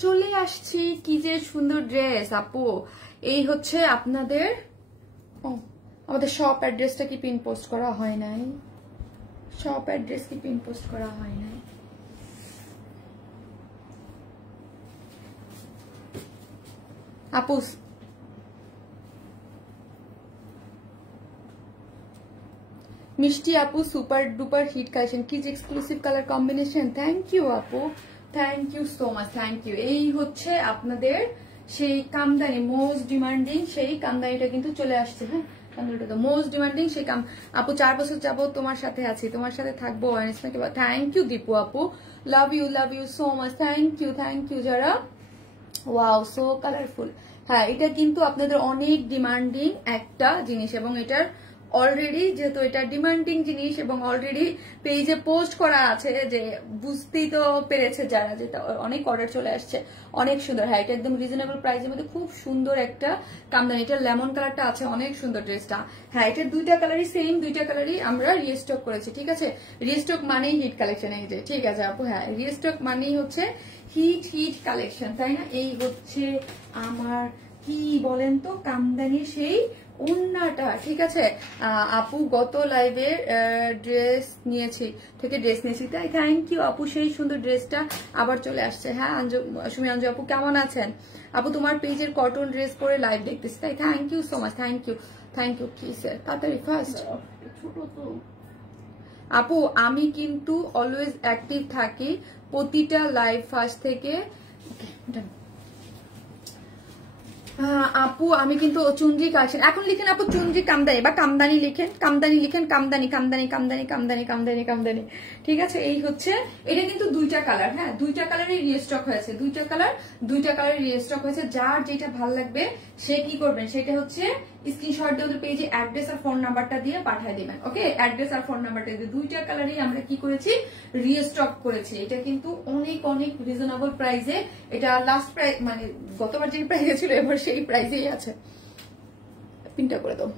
চলে আসছি, কি যে সুন্দর ড্রেস আপু। এই হচ্ছে আপনাদের, আমাদের শপ অ্যাড্রেসটা কি পিন পোস্ট করা হয় নাই? শপ অ্যাড্রেস কি পিন পোস্ট করা হয় নাই? আপু মিষ্টি আপু, সুপার ডুপার হিট কালেকশন, কি যে exclusive colour combination. Thank you আপু, thank you so much, thank you. এই হচ্ছে আপনাদের সেই কামদানি, মোস্ট ডিমান্ডিং সেই কামদানিটা কিন্তু চলে আসছে। হ্যাঁ, কামদানিটা তো মোস্ট ডিমান্ডিং সেই আপু 4 বছর যাবো তোমার সাথে আছি, তোমার সাথে থাকবো। থ্যাংক ইউ দীপু আপু, love you so much, thank you যারা। Wow, so colourful. হ্যাঁ, এটা কিন্তু আপনাদের অনেক ডিমান্ডিং একটা জিনিস, এবং এটার অলরেডি যেহেতু এটা ডিমান্ডিং জিনিস এবং অলরেডি পেজে পোস্ট করা আছে, যে বুঝতেই তো পেরেছে যারা, যেটা অনেক অর্ডার চলে আসছে, অনেক সুন্দর। হ্যাঁ, এটা একদম রিজনেবল প্রাইসের মধ্যে খুব সুন্দর একটা কামদানি। এটা লেমন কালারটা আছে, অনেক সুন্দর ড্রেসটা। হ্যাঁ, এটা দুইটা কালারই সেম, দুইটা কালারই আমরা রিস্টক করেছি। ঠিক আছে, রিস্টক মানেই হিট কালেকশন। এই যে ঠিক আছে আপু, হ্যাঁ রিস্টক মানেই হচ্ছে হিট কালেকশন, তাই না? এই হচ্ছে আমার কি বলেন তো কামদানির সেই ওন্নাটা। ঠিক আছে আপু, গত লাইভে ড্রেস নিয়েছি তাই থ্যাংক ইউ আপু, সেই সুন্দর ড্রেসটা আবার চলে আসছে। হ্যাঁ সুমি অঞ্জু আপু কেমন আছেন আপু? তোমার পেজের কটন ড্রেস পরে লাইভ দেখতেছি, তাই thank you so much, thank you. কি স্যার তাড়াতাড়ি ফার্স্ট ছোট তো আপু, আমি কিন্তু অলওয়েজ অ্যাক্টিভ থাকি প্রতিটা লাইভ ফার্স্ট থেকে। আপু আমি কিন্তু চুনরি কালেকশন, এখন লিখেন আপু চুনরি কামদানি বা কামদানি লিখেন, কামদানি। ঠিক আছে, এই হচ্ছে এটা কিন্তু দুইটা কালার। হ্যাঁ, দুইটা কালারের রিস্টক হয়েছে, দুইটা কালারের রিস্টক হয়েছে। যার যেটা ভালো লাগবে সে কি করবেন, সেটা হচ্ছে স্ক্রিনশট দিয়ে ওদের পেজে অ্যাড্রেস আর ফোন নাম্বারটা দিয়ে পাঠিয়ে দিবেন। ওকে, অ্যাড্রেস আর ফোন নাম্বারটা দিয়ে দুইটা কালারই আমরা কি করেছি, রিস্টক করেছি। এটা কিন্তু অনেক রিজনেবল প্রাইসে, এটা লাস্ট প্রাইস মানে গতবার যে প্রাইসে ছিল এবার সেই প্রাইসেই আছে। পিনটা করে দাও।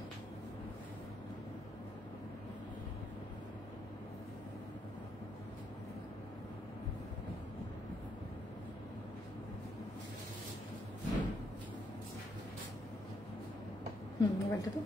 মোবাইলটা তো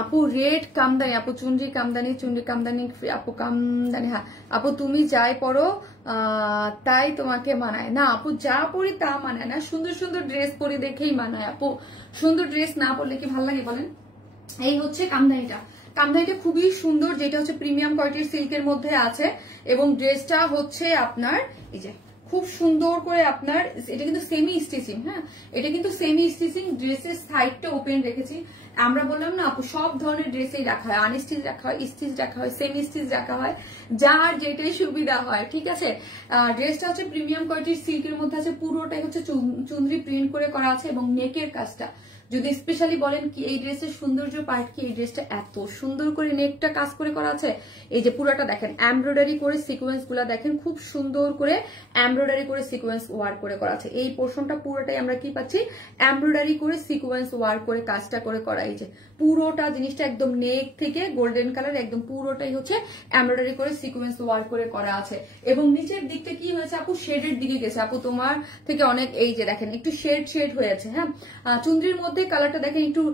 আপু রেড কামদানি, আপু চুনরি কামদানি আপু কামদানি। হ্যাঁ আপু, তুমি যাই পরো তাই তোমাকে মানায় না আপু, যা পরি তা মানায় না, সুন্দর ড্রেস পরি দেখেই মানায় আপু। সুন্দর ড্রেস না পরলে কি ভালো লাগে বলেন? এই হচ্ছে কামদানিটা খুবই সুন্দর, যেটা হচ্ছে প্রিমিয়াম কোয়ালিটির সিল্কের মধ্যে আছে, এবং ড্রেসটা হচ্ছে আপনার এই যে খুব সুন্দর করে আপনার, এটা কিন্তু সেমি স্টিচিং। হ্যাঁ, এটা কিন্তু সেমি স্টিচিং, ড্রেসের সাইডটা ওপেন রেখেছি। আমরা বললাম না আপু, সব ধরনের ড্রেসেই রাখা হয়, আনস্টিচ রাখা হয়, স্টিচ রাখা হয়, সেমি স্টিচ রাখা হয়, যার যেটাই সুবিধা হয়। ঠিক আছে, ড্রেসটা হচ্ছে প্রিমিয়াম কোয়ালিটির সিল্কের মধ্যে আছে, পুরোটাই হচ্ছে চুনরি প্রিন্ট করে করা আছে, এবং নেকের কাজটা যদি স্পেশালি বলেন কি এই ড্রেসের সৌন্দর্য পার্ট কি, এই ড্রেসটা এত সুন্দর করে নেকটা কাজ করে করা আছে। এই যে পুরোটা দেখেন এমব্রয়ডারি করে, সিকোয়েন্স গুলা দেখেন খুব সুন্দর করে এমব্রয়ডারি করে সিকোয়েন্স ওয়ার্ক করে করা আছে। এই পোর্শনটা পুরোটাই আমরা কি পাচ্ছি, এমব্রয়ডারি করে সিকোয়েন্স ওয়ার্ক করে কাজটা করে করা। এই যে পুরোটা জিনিসটা একদম নেক থেকে গোল্ডেন কালার, একদম পুরোটাই হচ্ছে এমব্রয়ডারি করে সিকোয়েন্স ওয়ার্ক করে করা আছে। এবং নিচের দিকটা কি হয়েছে আপু, শেডের দিকে গেছে আপু, তোমার থেকে অনেক, এই যে দেখেন একটু শেড হয়েছে। হ্যাঁ, চুনরির মধ্যে কালারটা দেখেন একটু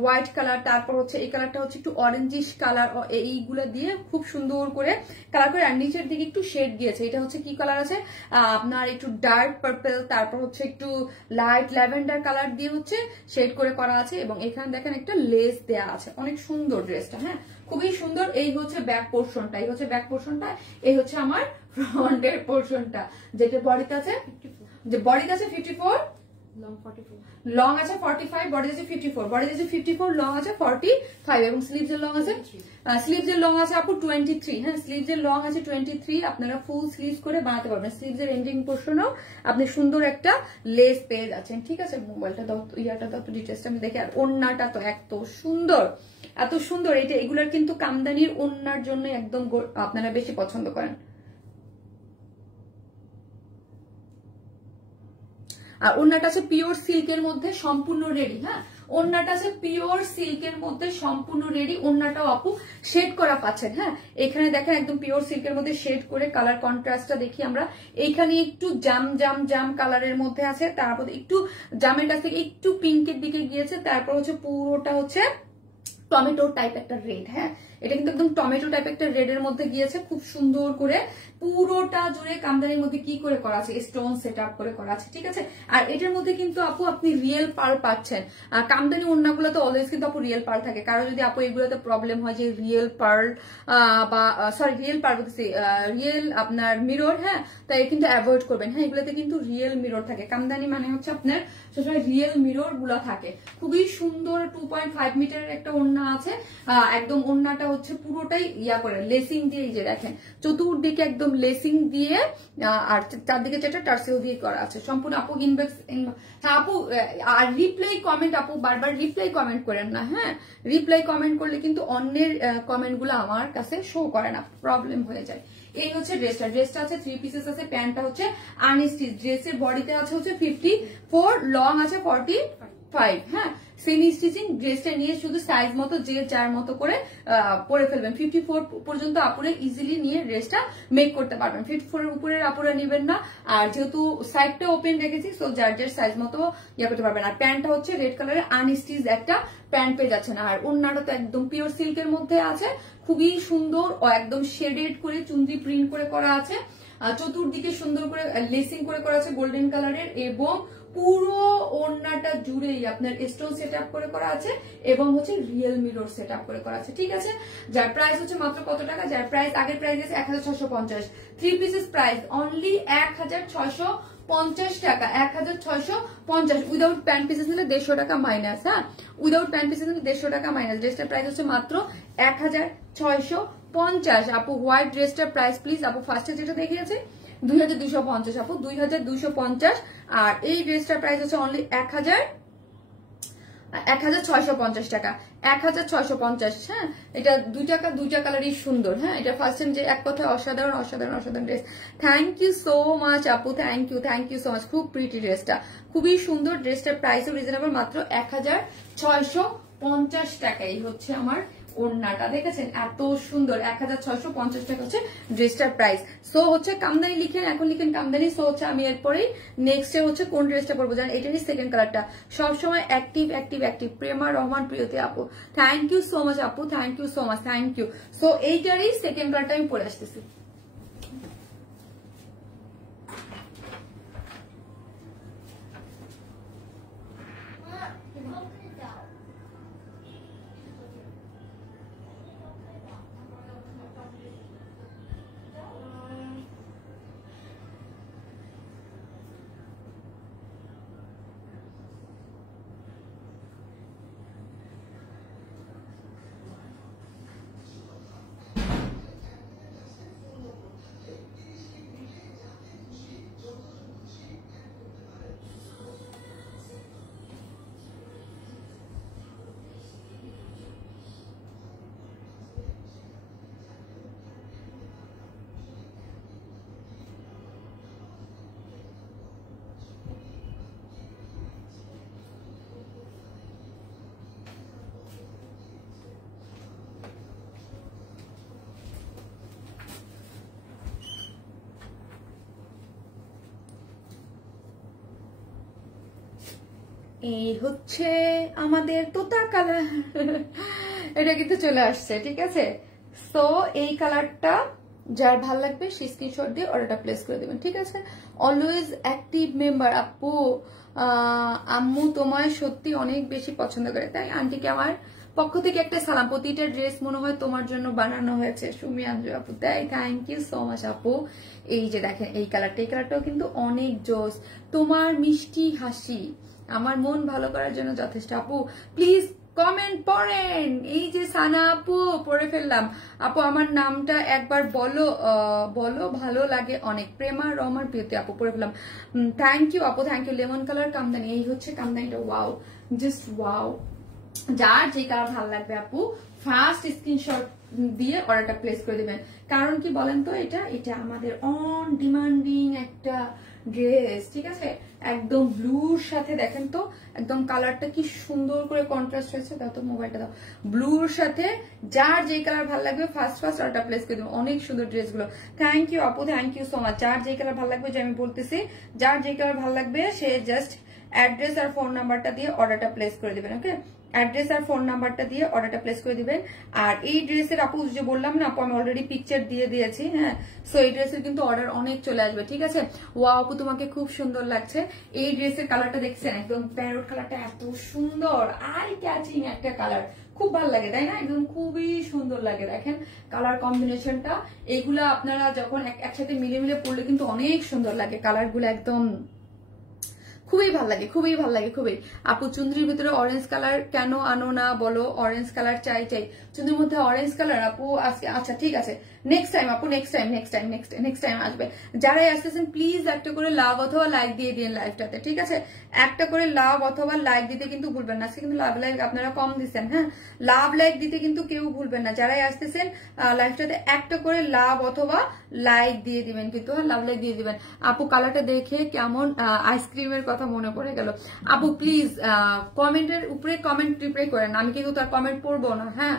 হোয়াইট কালার, তারপর হচ্ছে এই কালারটা হচ্ছে একটু অরেঞ্জিশ কালার, এইগুলো দিয়ে খুব সুন্দর করে কালার করে, আর নিচের দিকে একটু শেড গিয়েছে। এটা হচ্ছে কি কালার আছে আপনার, একটু ডার্ক পার্পল, তারপর হচ্ছে একটু লাইট ল্যাভেন্ডার কালার দিয়ে হচ্ছে শেড করে করা আছে, এবং এখানে দেখেন একটা লেস দেয়া আছে। অনেক সুন্দর ড্রেসটা, হ্যাঁ খুবই সুন্দর। এই হচ্ছে ব্যাক পোর্শনটা, এই হচ্ছে আমার ফ্রন্টের পোর্শনটা, যেটা বডিতে আছে 54, লং আছে 45, বডি আছে 54, লং আছে 45, এবং স্লিভসের লং আছে আপু 23। হ্যাঁ, স্লিভসের লং আছে 23, আপনারা ফুল স্লিভস করে বানাতে পারবেন। স্লিভসের এন্ডিং পোর্শনও আপনি সুন্দর একটা লেস পেয়ে যাচ্ছেন। ঠিক আছে, মোবাইলটা দাও, ইয়াটা দাও, ডিটেলসটা আমি দেখি। আর ওড়নাটা তো এত সুন্দর, এত সুন্দর। এটা এগুলার কিন্তু কামদানির ওড়নার জন্য একদম আপনারা বেশি পছন্দ করেন। আর ওড়নাটা আছে পিওর সিল্কের মধ্যে সম্পূর্ণ রেডি। হ্যাঁ, ওড়নাটা আছে পিওর সিল্কের মধ্যে সম্পূর্ণ রেডি। ওড়নাটাও আপু শেড করা পাচ্ছেন। হ্যাঁ, এখানে দেখেন একদম পিওর সিল্কের মধ্যে শেড করে কালার কন্ট্রাস্টটা দেখি আমরা। এইখানে একটু জাম জাম জাম কালারের মধ্যে আছে, তারপর একটু জামের কাছ থেকে একটু পিঙ্কের দিকে গিয়েছে, তারপর হচ্ছে পুরোটা হচ্ছে টমেটো টাইপ একটা রেড। হ্যাঁ, এটা কিন্তু একদম টমেটো টাইপ একটা রেড এর মধ্যে গিয়েছে, খুব সুন্দর করে পুরোটা জুড়ে কামদানির মধ্যে কি করে করা আছে, স্টোন সেট আপ করে করা আছে। ঠিক আছে, আর এটার মধ্যে কিন্তু আপু আপনি রিয়েল পার্ল পাচ্ছেন। কামদানি ওড়নাগুলোতে অলওয়েজ কিন্তু আপু রিয়েল পার্ল থাকে। কারো যদি আপু এগুলোতে প্রবলেম হয় যে রিয়েল পার্ল বা সরি রিয়েল পার্ল বলতেছি রিয়েল আপনার মিরর, হ্যাঁ, তাই কিন্তু অ্যাভয়েড করবেন। হ্যাঁ, এগুলোতে কিন্তু রিয়েল মিরর থাকে। কামদানি মানে হচ্ছে আপনার সবসময় রিয়েল মিরর গুলো থাকে। খুবই সুন্দর 2.5 মিটারের একটা ওড়না আছে। একদম ওড়নাটা হচ্ছে পুরোটাই ইয়া করে লেসিং দিয়ে, যে দেখেন চতুর্দিকে একদম লেসিং দিয়ে, আর চারদিকে যেটা টার্সেল দিয়ে করা আছে সম্পূর্ণ। আপু ইনবক্স, হ্যাঁ আপু, আর রিপ্লাই কমেন্ট আপু বারবার রিপ্লাই কমেন্ট করেন না। হ্যাঁ, রিপ্লাই কমেন্ট করলে কিন্তু অন্যের কমেন্ট গুলো আমার কাছে শো করে না, প্রবলেম হয়ে যায়। এই হচ্ছে ড্রেসটা। ড্রেসটা আছে 3 পিসেস আছে, প্যান্টটা হচ্ছে আনস্টিচ। ড্রেসের বডিতে আছে হচ্ছে 54, লং আছে 45। হ্যাঁ, সেমি স্টিচিং। ড্রেসটা নিয়ে শুধু সাইজ মতো যে যার মতো করে পরে ফেলবেন। 54 পর্যন্ত আপুরে ইজিলি নিয়ে ড্রেসটা মেক করতে পারবেন। 54 এর উপরের আপুরা নেবেন না। আর যেহেতু সাইডটা ওপেন রেখেছি, সো যার যার সাইজ মতো ইয়ে করতে পারবেন। আর প্যান্টটা হচ্ছে রেড কালারের আনস্টিচ একটা প্যান্ট পেয়ে যাচ্ছেন। আর ওড়নাটা তো একদম পিওর সিল্কের মধ্যে আছে, খুবই সুন্দর ও একদম শেডেড করে চুনরি প্রিন্ট করে করা আছে। চতুর্দিকে সুন্দর করে লেসিং করে করা আছে গোল্ডেন কালারের, এবং পুরো ওড়নাটা জুড়েই আপনার স্টোন সেট আপ করে করা আছে, এবং হচ্ছে রিয়েল মিরর সেট আপ করে করা আছে। ঠিক আছে, যার প্রাইস হচ্ছে মাত্র কত টাকা, যার প্রাইস আগের প্রাইস আছে 1650। 3 পিসেস প্রাইস অনলি 1650 টাকা, 1650। উইদাউট প্যান্ট পিসেস নিলে 150 টাকা মাইনাস। হ্যাঁ, উইদাউট প্যান্ট পিসেস নিলে 150 টাকা মাইনাস। ড্রেসটার প্রাইস হচ্ছে মাত্র 1650। আপু হোয়াইট ড্রেসটার প্রাইস প্লিজ। আপু ফার্স্টে যেটা দেখিয়েছে 2250 আপু, 2250। আর এই ড্রেসটার প্রাইস হচ্ছে অনলি 1650 টাকা, 1650। হ্যাঁ, এটা 2 টাকা, 2টা কালারই সুন্দর। হ্যাঁ, এটা ফার্স্ট টাইম যে এক কথায় অসাধারণ অসাধারণ অসাধারণ dress. Thank you so much আপু, থ্যাংক ইউ সো মাচ। খুব প্রিটি ড্রেসটা, খুবই সুন্দর। ড্রেসটার প্রাইসও রিজনেবল, মাত্র 1650 টাকাই হচ্ছে আমার ওড়নাটা। দেখেছেন এত সুন্দর, 1650 টাকা হচ্ছে ড্রেসটার প্রাইস। সো হচ্ছে কামদানি লিখেন, এখন লিখেন কামদানি। সো হচ্ছে আমি এরপরেই নেক্সটে হচ্ছে কোন ড্রেসটা পরবো জানেন, এটারই সেকেন্ড কালারটা সবসময় active active active. Prema Rahman Priyoti আপু, থ্যাংক ইউ সো মাচ আপু, thank you so much, thank you. So এইটারই সেকেন্ড কালারটা আমি পরে আসতেছি। এই হচ্ছে আমাদের তোতা কালার, এটা কিন্তু চলে আসছে। ঠিক আছে, সো এই কালারটা যার ভাল লাগবে সেই স্ক্রিনশট দিয়ে অর্ডারটা প্লেস করে দেবেন। ঠিক আছে, অলওয়েজ অ্যাক্টিভ মেম্বার আপু। আম্মু তোমায় সত্যি অনেক বেশি পছন্দ করে, তাই আন্টিকে আমার পক্ষ থেকে একটা সালাম। প্রতিটা ড্রেস মনে হয় তোমার জন্য বানানো হয়েছে, সুমি আঞ্জু আপু, তাই থ্যাংক ইউ সো মাচ আপু। এই যে দেখেন এই কালারটা, এই কালারটাও কিন্তু অনেক জোস। তোমার মিষ্টি হাসি আমার মন ভালো করার জন্য যথেষ্ট। আপু প্লিজ কমেন্ট পড়েন। এই যে সানা আপু, পড়ে ফেললাম। আপু আমার নামটা একবার বলো, বলো ভালো লাগে অনেক। প্রেমা রহমান প্রিয়তি আপু, পড়ে ফেললাম। থ্যাংক ইউ আপু, থ্যাংক ইউ। লেমন কালার কামদানি, এই হচ্ছে কামদানিটা। ওয়াও, জাস্ট ওয়াও, যার যে কালার ভালো লাগবে আপু ফার্স্ট স্ক্রিনশট দিয়ে অর্ডারটা প্লেস করে দিবেন। কারণ কি বলেন তো, এটা আমাদের অন ডিমান্ডিং একটা ড্রেস, ঠিক আছে? একদম ব্লুর সাথে দেখেন তো একদম কালারটা কি সুন্দর করে কন্ট্রাস্ট হয়েছে। দাও তো মোবাইলটা দাও। ব্লুর সাথে যার যে কালার ভালো লাগবে ফার্স্ট অর্ডারটা প্লেস করে দেবো। অনেক সুন্দর ড্রেসগুলো। থ্যাংক ইউ আপু, থ্যাংক ইউ সো মাচ। যার যে কালার ভালো লাগবে, যে আমি বলতেছি যার যে কালার ভালো লাগবে সে জাস্ট অ্যাড্রেস আর ফোন নাম্বারটা দিয়ে অর্ডারটা প্লেস করে দিবেন। ওকে, অ্যাড্রেস আর ফোন নাম্বারটা দিয়ে অর্ডারটা প্লেস করে দিবেন। আর এই ড্রেসের আপু যে বললাম না আপু, আমি অলরেডি পিকচার দিয়ে দিয়েছি। হ্যাঁ, সো এই ড্রেসের কিন্তু অর্ডার অনেক চলে আসবে, ঠিক আছে? ওয়াও আপু, তোমাকে খুব সুন্দর লাগছে। এই ড্রেসের কালারটা দেখছেন, একদম প্যারোট কালারটা এত সুন্দর, আই ক্যাচিং একটা কালার, খুব ভালো লাগে তাই না? একদম খুবই সুন্দর লাগে। দেখেন কালার কম্বিনেশনটা, এইগুলা আপনারা যখন একসাথে মিলে পড়লে কিন্তু অনেক সুন্দর লাগে কালারগুলো, একদম খুবই ভালো লাগে, খুবই ভালো লাগে, খুবই। আপু চুন্দ্রির ভিতরে অরেঞ্জ কালার কেন আনো না বলো? অরেঞ্জ কালার চাই। চুন্দ্রির মধ্যে অরেঞ্জ কালার আপু আজকে, আচ্ছা ঠিক আছে, নেক্সট টাইম আপু, নেক্সট টাইম আসবে। যারাই আসতেছেন প্লিজ একটা করে লাভ অথবা লাইক দিয়ে দিন লাইভটাতে, ঠিক আছে? একটা করে লাভ অথবা লাইক দিতে কিন্তু ভুলবেন না। আজকে কিন্তু লাভ লাইক আপনারা কম দিচ্ছেন। হ্যাঁ, লাভ লাইক দিতে কিন্তু কেউ ভুলবেন না। যারাই আসতেছেন লাইভটাতে একটা করে লাভ অথবা লাইক দিয়ে দিবেন কিন্তু। হ্যাঁ, লাভ লাইক দিয়ে দিবেন। আপু কালারটা দেখে কেমন আইসক্রিমের কথা মনে পড়ে গেল। আপু প্লিজ কমেন্টের উপরে কমেন্ট রিপ্লাই করেন, আমি কিন্তু তার কমেন্ট পড়বো না। হ্যাঁ,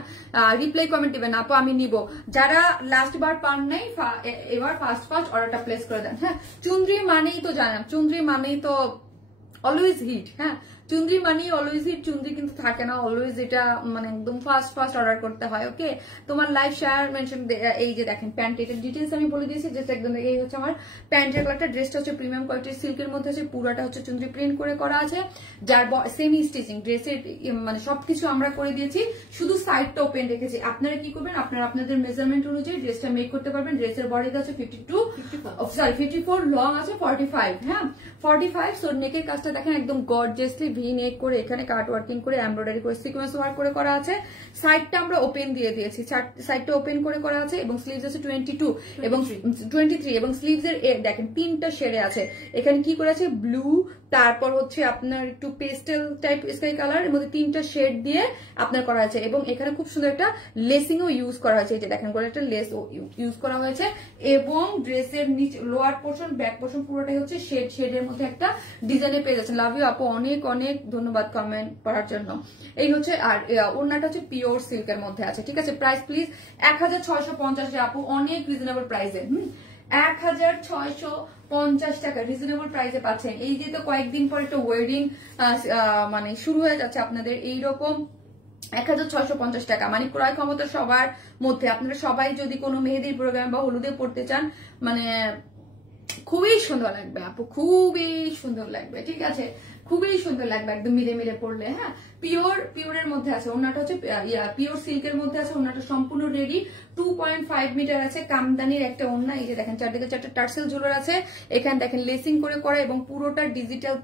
রিপ্লাই কমেন্ট দিবেন আপু, আমি নিব। যারা লাস্ট বার পান নাই এবার ফার্স্ট অর্ডারটা প্লেস করে দেন। হ্যাঁ, চুন্দ্রি মানেই তো জানেন, চুন্দ্রি মানেই তো অলওয়েজ হিট। হ্যাঁ, চুন্দ্রি মানেই অলওয়েজ হিট। চুন্দ্রি কিন্তু থাকে না অলওয়েজ, এটা মানে একদম ফার্স্ট অর্ডার করতে হয়। ওকে, তোমার লাইভ শেয়ার মেনশন। এই যে দেখেন প্যান্ট, এটার ডিটেলস আমি বলে দিয়েছি, জাস্ট একদম এই হচ্ছে আমার প্যান্টের কালারটা। ড্রেসটা হচ্ছে প্রিমিয়াম কোয়ালিটির সিল্কের মধ্যে আছে, পুরাটা হচ্ছে চুন্দ্রি প্রিন্ট করে করা আছে, যার সেমি স্টিচিং। ড্রেসের মানে সবকিছু আমরা করে দিয়েছি, শুধু সাইডটা ওপেন রেখেছি। আপনারা কি করবেন, আপনারা আপনাদের মেজারমেন্ট অনুযায়ী ড্রেসটা মেক করতে পারবেন। ড্রেসের বডিতে আছে 54, লং আছে 45। হ্যাঁ, 45। সো নেকের কাজটা দেখেন একদম গর্জিয়াসলি ভি নেক করে, এখানে কাট ওয়ার্কিং করে, এমব্রয়ডারি করে, সিকোয়েন্স ওয়ার্ক করে করা আছে। সাইডটা আমরা ওপেন দিয়ে দিয়েছি, সাইডটা ওপেন করে করা আছে, এবং স্লিভস আছে 22 এবং 23, এবং স্লিভস এর দেখেন 3টা শেডে আছে। এখানে কি করে আছে, ব্লু, তারপর হচ্ছে আপনার একটু পেস্টেল টাইপ স্কাই কালার, এর মধ্যে 3টা শেড দিয়ে আপনার করা আছে। এবং এখানে খুব সুন্দর একটা লেসিং ও ইউজ করা হয়েছে, এই যে দেখেন করে একটা লেস ইউজ করা হয়েছে। এবং ড্রেসের নিচে লোয়ার পোর্শন, ব্যাক পোর্শন পুরোটাই হচ্ছে শেডের মধ্যে একটা ডিজাইনে পেয়ে যাচ্ছেন। লাভ ইউ আপু, অনেক অনেক ধন্যবাদ কমেন্ট করার জন্য। এই হচ্ছে, আর ওড়নাটা হচ্ছে পিওর সিল্কের মধ্যে আছে, ঠিক আছে? প্রাইস প্লিজ 1650 আপু, অনেক রিজনেবল প্রাইসে। 1650 টাকা রিজনেবল প্রাইসে পাচ্ছেন। এই যে তো কয়েকদিন পর একটা ওয়েডিং মানে শুরু হয়ে যাচ্ছে আপনাদের, এইরকম 1650 টাকা মানে ক্রয় ক্ষমতা সবার মধ্যে। আপনারা সবাই যদি কোনো মেহেদির প্রোগ্রাম বা হলুদে পড়তে চান, মানে খুবই সুন্দর লাগবে আপু, খুবই সুন্দর লাগবে, ঠিক আছে? খুবই সুন্দর লাগবে একদম মিলে পড়লে। হ্যাঁ, পিওরের মধ্যে আছে, ওনাটা হচ্ছে পিওর সিল্কের মধ্যে আছে। ওনাটা সম্পূর্ণ রেডি, 2.5 মিটার আছে, কামদানির একটা ওড়না। এই যে দেখেন চারদিকে 4টা টার্সেল ঝুলার আছে, এখানে দেখেন লেসিং করে করা, এবং পুরোটা ডিজিটাল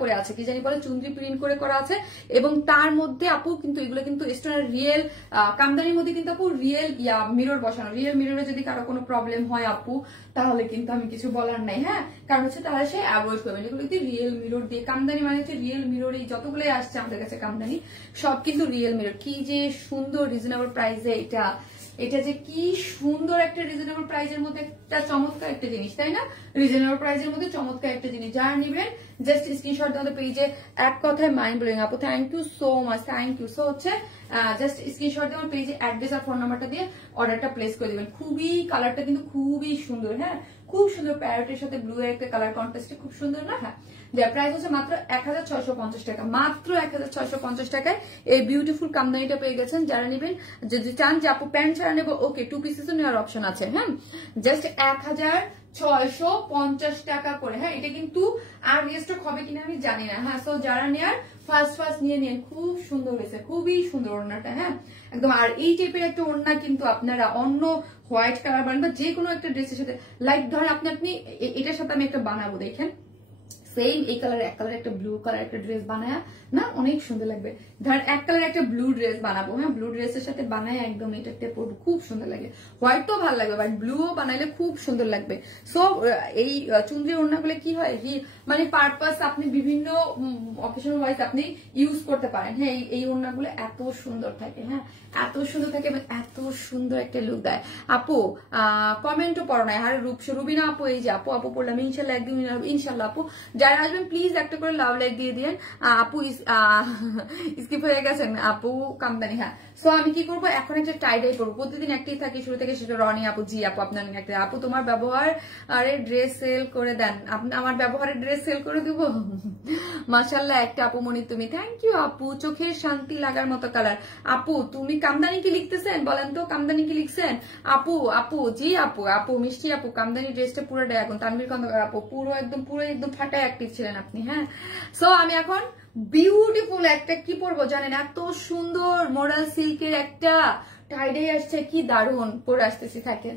করে আছে, কি জানি বলে, চুন্দ্রি প্রিন্ট করে করা আছে। এবং তার মধ্যে আপু কিন্তু এগুলো কিন্তু স্টোনের রিয়েল কামদানির মধ্যে কিন্তু আপু রিয়েল মিরর বসানো। রিয়েল মিররে যদি কারো কোনো প্রবলেম হয় আপু, তাহলে কিন্তু আমি কিছু বলার নাই। হ্যাঁ, কারণ হচ্ছে তাহলে সে অ্যাভয়েড করবেন। এগুলো কিন্তু রিয়েল মিরর দিয়ে, কামদানি মানে হচ্ছে রিয়েল মিরর। এই যতগুলোই আসছে আমাদের কাছে কামদানি সব কিন্তু রিয়েল মিরর। কি যে সুন্দর রিজনেবল প্রাইসে এটা যে কি সুন্দর একটা রিজনেবল প্রাইসের মধ্যে একটা চমৎকার একটা জিনিস, তাই না? রিজনেবল প্রাইসের মধ্যে চমৎকার একটা জিনিস, যারা নিবেন জাস্ট স্ক্রিনশট দেওয়া পেজে। এক কথায় মাইন্ড ব্লোয়িং আপু, thank you so much, thank you. So হচ্ছে জাস্ট স্ক্রিনশট দেওয়ার পেজে অ্যাড্রেস আর ফোন নাম্বারটা দিয়ে অর্ডারটা প্লেস করে দিবেন। খুবই কালারটা কিন্তু খুবই সুন্দর। হ্যাঁ, খুব সুন্দর, প্যারটের সাথে ব্লু এর একটা কালার কন্ট্রাস্টে খুব সুন্দর না? হ্যাঁ, যার প্রাইস হচ্ছে মাত্র 1650 টাকা, মাত্র 1650 টাকায় এই বিউটিফুল কামদানিটা পেয়ে গেছেন। যারা নেবেন, যদি চান যে আপু প্যান্ট ছাড়া নেবো, ওকে, 2 পিসেসও নেওয়ার অপশন আছে। হ্যাঁ, জাস্ট 1650 টাকা করে। হ্যাঁ, এটা কিন্তু আর রিস্টক হবে কিনা আমি জানি না। হ্যাঁ, সো যারা নেয়ার ফার্স্ট নিয়ে নিন, খুব সুন্দর হয়েছে, খুবই সুন্দর ওড়নাটা। হ্যাঁ, একদম। আর এই টাইপের একটা ওড়না কিন্তু আপনারা অন্য হোয়াইট কালার বানান বা যে কোনো একটা ড্রেসের সাথে, লাইক ধরেন আপনি এটার সাথে আমি একটা বানাবো, দেখেন সেম এই কালার এক কালার একটা ব্লু কালার একটা ড্রেস বানায় না অনেক সুন্দর লাগবে। ধরেন এক কালার একটা ব্লু ড্রেস বানাবো, হ্যাঁ ব্লু ড্রেসের সাথে বানায় একদম এটা পরবো, খুব সুন্দর লাগে। হোয়াইট তো ভালো লাগবে বাট ব্লুও বানাইলে খুব সুন্দর লাগবে। সো এই চুনরি ওড়নাগুলো কি হয় মানে পারপাস আপনি বিভিন্ন অকেশন ওয়াইজ আপনি ইউজ করতে পারেন। হ্যাঁ এই ওড়নাগুলো এত সুন্দর থাকে, হ্যাঁ এত সুন্দর থাকে এবং এত সুন্দর একটা লুক দেয়। আপু কমেন্টও পড়ো না, আর রুবিনা আপু এই যে আপু পড়লাম ইনশাল্লাহ একদিন ইনশাল্লাহ। আপু যারা আসবেন প্লিজ একটা করে লাভ লাইক দিয়ে দিয়েন। আপু স্কিপ হয়ে গেছেন আপু কামদানি। হ্যাঁ সো আমি কি করবো এখন একটা টাইডাই পরবো, প্রতিদিন একটাই থাকি শুরু থেকে সেটা রনি আপু। জি আপু আপনার একটা আপু তোমার ব্যবহার আরে ড্রেস সেল করে দেন, আমার ব্যবহারের ড্রেস সেল করে দিব। মাশাআল্লাহ একটা আপু মনি তুমি, থ্যাংক ইউ আপু। চোখের শান্তি লাগার মতো কালার। আপু তুমি কামদানি কি লিখতেছেন বলেন তো, কামদানি কি লিখছেন আপু? জি আপু মিষ্টি আপু কামদানি ড্রেসটা পুরো এখন তানভীর খন্দকার আপু পুরো একদম ফাটায় অ্যাক্টিভ ছিলেন আপনি। হ্যাঁ সো আমি এখন বিউটিফুল একটা কি পরবো জানেন, এত সুন্দর মোডাল সিল্কের একটা টাইডাই আসছে, কি দারুণ পরে আসতেছি থাকেন।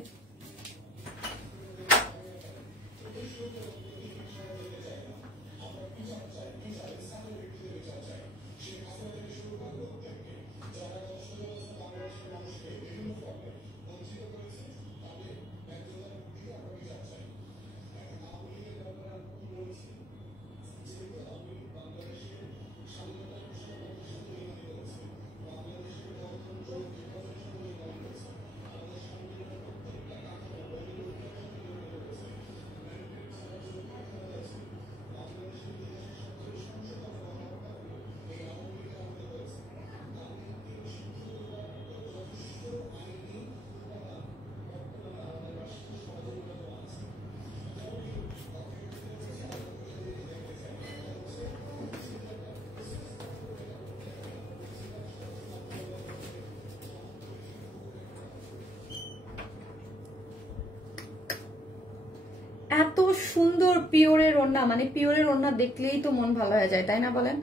এত সুন্দর পিওরের ওড়না, মানে পিওরের ওড়না দেখলেই তো মন ভালো হয়ে যায় তাই না বলেন?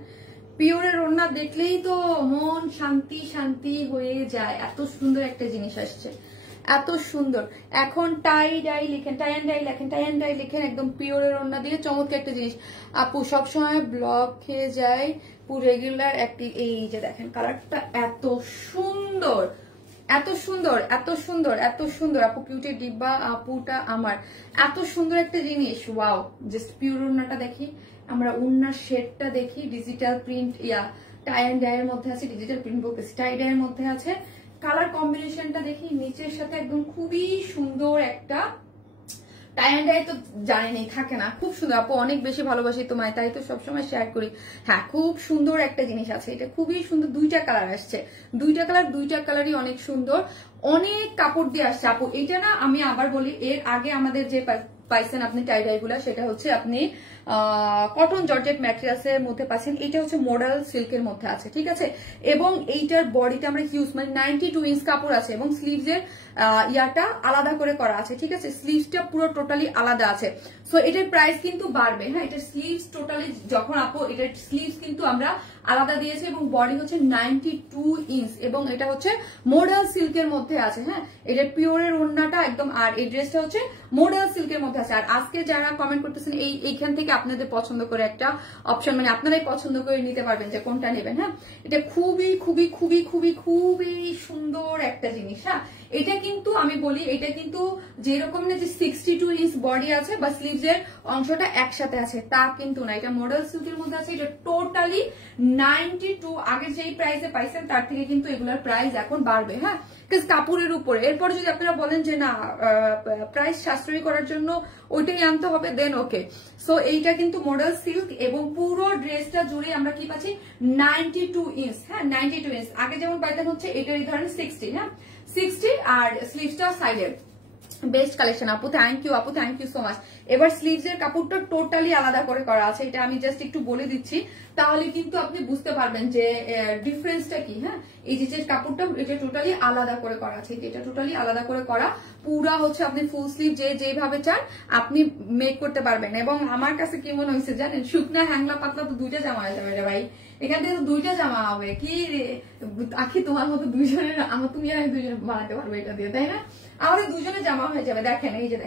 পিওরের ওড়না দেখলেই তো মন শান্তি শান্তি হয়ে যায়। এত সুন্দর একটা জিনিস আসছে, এত সুন্দর। এখন টাই ডাই লিখেন, টাই অ্যান্ড ডাই লিখেন একদম পিওরের ওড়না দিয়ে চমৎকার একটা জিনিস। আপু সবসময় ব্লক খেয়ে যায় পুরো রেগুলার একটি, এই যে দেখেন কালারটা এত সুন্দর এত সুন্দর এত সুন্দর এত সুন্দর। আপু কিউটের ডিব্বা আপুটা আমার, এত সুন্দর একটা জিনিস। ওয়াও জাস্ট পিওর ওড়নাটা দেখি আমরা, ওড়নার শেডটা দেখি digital print tie and dye এর মধ্যে আছে, ডিজিটাল প্রিন্ট বলতেছি টাই ডাই এর মধ্যে আছে। কালার কম্বিনেশনটা দেখি নিচের সাথে একদম খুবই সুন্দর একটা টাই অ্যান্ড ডাই তো জানেনই থাকে না, খুব সুন্দর। আপু অনেক বেশি ভালোবাসি তোমায় তাই তো সবসময় শেয়ার করি। হ্যাঁ খুব সুন্দর একটা জিনিস আছে, এটা খুবই সুন্দর। দুইটা কালার আসছে, দুইটা কালারই অনেক সুন্দর, অনেক কাপড় দিয়ে আসছে। আপু এটা না আমি আবার বলি, এর আগে আমাদের যে পাইছেন আপনি টাই ডাই গুলা সেটা হচ্ছে আপনি কটন জর্জেট ম্যাটেরিয়ালস এর মধ্যে পাচ্ছেন, এটা হচ্ছে মডেল সিল্কের মধ্যে আছে, ঠিক আছে। এবং এইটার বডিটা আমরা হিউজ মানে 92 ইঞ্চ কাপড় আছে এবং স্লিভস এর ইয়াটা আলাদা করে করা আছে, ঠিক আছে। স্লিভসটা পুরো টোটালি আলাদা আছে। সো এটার প্রাইস কিন্তু বাড়বে। হ্যাঁ এটার স্লিভস টোটালি যখন আপু এটার স্লিভস কিন্তু আমরা আলাদা দিয়েছে এবং বডি হচ্ছে 92 ইঞ্চ এবং এটা হচ্ছে মডেল সিল্কের মধ্যে আছে। হ্যাঁ এটা পিওরের ওড়নাটা একদম, আর এই ড্রেসটা হচ্ছে মডেল সিল্কের মধ্যে আছে। আর আজকে যারা কমেন্ট করতেছেন এইখান থেকে আপনাদের পছন্দ করে একটা অপশন, মানে আপনারাই পছন্দ করে নিতে পারবেন যে কোনটা নেবেন। হ্যাঁ এটা খুবই খুবই খুবই খুবই খুবই সুন্দর একটা জিনিস। হ্যাঁ এটা কিন্তু আমি বলি এটা কিন্তু যেরকম না যে 62 ইঞ্চ বডি আছে বা স্লিভস এর অংশটা একসাথে আছে তা কিন্তু না, এটা মডেল সিল্কের মধ্যে আছে। এটা টোটালি 92, আগে যেই প্রাইসে পাইছেন তার থেকে কিন্তু এগুলোর প্রাইস এখন বাড়বে। হ্যাঁ কাপড়ের উপরে। এরপর যদি আপনারা বলেন যে না প্রাইস সাশ্রয়ী করার জন্য ওইটাই আনতে হবে দেন ওকে। সো এইটা কিন্তু মডেল সিল্ক এবং পুরো ড্রেসটা জুড়ে আমরা কি পাচ্ছি 92 ইঞ্চ। হ্যাঁ 92 ইঞ্চ, আগে যেমন পাইতেন হচ্ছে এটারই ধরেন 60, হ্যাঁ 60 আর স্লিভসটা সাইডের। বেস্ট কালেকশন আপু, থ্যাংক ইউ আপু, থ্যাংক ইউ সো মাচ। এবার স্লিভস এর কাপড়টা টোটালি আলাদা করে করা আছে, এটা আমি জাস্ট একটু বলে দিচ্ছি তাহলে কিন্তু আপনি বুঝতে পারবেন যে ডিফারেন্সটা কি। হ্যাঁ এই যে কাপড়টা এটা টোটালি আলাদা করে করা আছে, এটা টোটালি আলাদা করে করা, পুরা হচ্ছে আপনি ফুল স্লিভ যেভাবে চান আপনি মেক করতে পারবেন। এবং আমার কাছে কি মনে হয়েছে জানেন, শুকনা হ্যাংলা পাতলা তো দুইটা জামা হয়ে যাবে রে ভাই, এখান থেকে তো দুইটা জামা হবে কি আখি তোমার মতো দুইজনের, আমার তুমি আর আমি দুইজনে বানাতে পারবো এটা দিয়ে তাই না, আমাদের দুজনে জামা হয়ে যাবে। দেখেন এই যে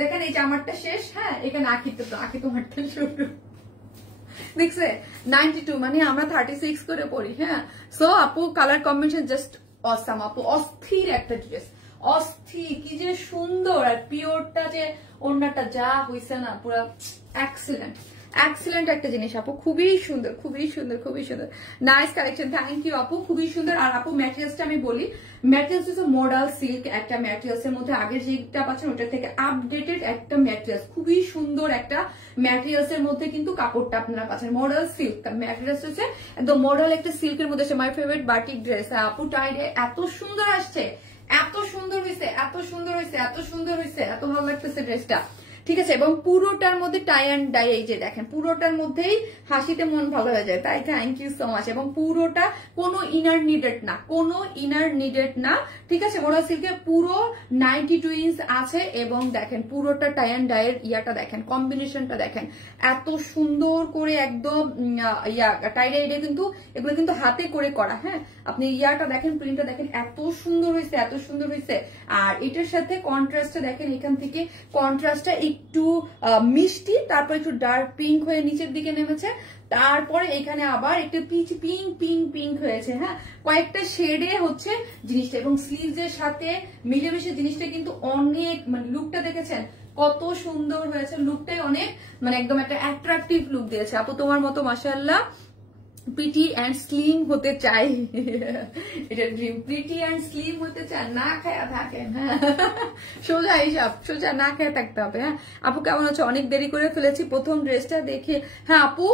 দেখেন এই জামারটা শেষ, হ্যাঁ এখানে আখি তোমারটা শুরু। দেখছে 92 মানে আমরা 36 করে পড়ি। হ্যাঁ, সো আপু কালার কম্বিনেশন জাস্ট অসাম আপু, অস্থির একটা ড্রেস, অস্থির কি যে সুন্দর। আর পিওরটা যে ওড়নাটা যা হইছে না পুরো এক্সিলেন্ট, এক্সিলেন্ট একটা জিনিস আপু, খুবই সুন্দর, খুবই সুন্দর, খুবই সুন্দর, নাইস কালেকশন, থ্যাংক ইউ আপু, খুবই সুন্দর। আর আপু ম্যাটেরিয়ালসটা আমি বলি, ম্যাটেরিয়ালস হচ্ছে মডাল সিল্ক একটা ম্যাটেরিয়ালস এর মধ্যে, আগের যেটা পাচ্ছেন ওটার থেকে আপডেটেড একটা ম্যাটেরিয়ালস, খুবই সুন্দর একটা ম্যাটেরিয়ালস এর মধ্যে কিন্তু কাপড়টা আপনারা পাচ্ছেন মডাল সিল্ক ম্যাটেরিয়ালস হচ্ছে একদম মডাল একটা সিল্কের মধ্যে। মাই ফেভারিট বাটিক ড্রেস আপু, টাইডে এত সুন্দর আসছে, এত সুন্দর হয়েছে, এত সুন্দর হয়েছে, এত সুন্দর হয়েছে, এত ভালো লাগতেছে ড্রেসটা, ঠিক আছে। এবং পুরোটার মধ্যে টাই অ্যান্ড ডাই, এই যে দেখেন পুরোটার মধ্যেই হাসিতে মন ভালো হয়ে যায়, তাই থ্যাংক ইউ সো মাচ। এবং পুরোটা কোনো ইনার নিডেড না, কোনো ইনার নিডেড না, ঠিক আছে। মডাল সিল্কের পুরো 92 ইঞ্চ আছে এবং দেখেন পুরোটা টাই অ্যান্ড ডাই এর ইয়াটা দেখেন, কম্বিনেশনটা দেখেন এত সুন্দর করে একদম টাই ডাই, এটা কিন্তু এগুলো কিন্তু হাতে করে করা। হ্যাঁ, আপনি ইয়াটা দেখেন, প্রিন্টটা দেখেন এত সুন্দর হয়েছে, এত সুন্দর হয়েছে। আর এটার সাথে কন্ট্রাস্টটা দেখেন, এখান থেকে কন্ট্রাস্টটা একটু মিষ্টি, তারপর একটু ডার্ক পিঙ্ক হয়ে নিচের দিকে নেমেছে, তারপরে এখানে আবার একটু পিচ পিঙ্ক পিঙ্ক পিঙ্ক হয়েছে। হ্যাঁ, কয়েকটা শেডে হচ্ছে জিনিসটা, এবং স্লিভস এর সাথে মিলেমিশে জিনিসটা কিন্তু অনেক, মানে লুকটা দেখেছেন কত সুন্দর হয়েছে, লুকটাই অনেক মানে একদম একটা অ্যাট্রাকটিভ লুক দিয়েছে। আপু তোমার মতো মাশাআল্লাহ প্রিটি অ্যান্ড স্লিম হতে চাই, এটা ড্রিম, প্রিটি অ্যান্ড স্লিম হতে চান, না খায়া থাকেন। হ্যাঁ, সোজা হিসাব, সোজা না খেয়ে থাকতে হবে। হ্যাঁ আপু কেমন আছো? অনেক দেরি করে ফেলেছি প্রথম ড্রেসটা দেখে। হ্যাঁ আপু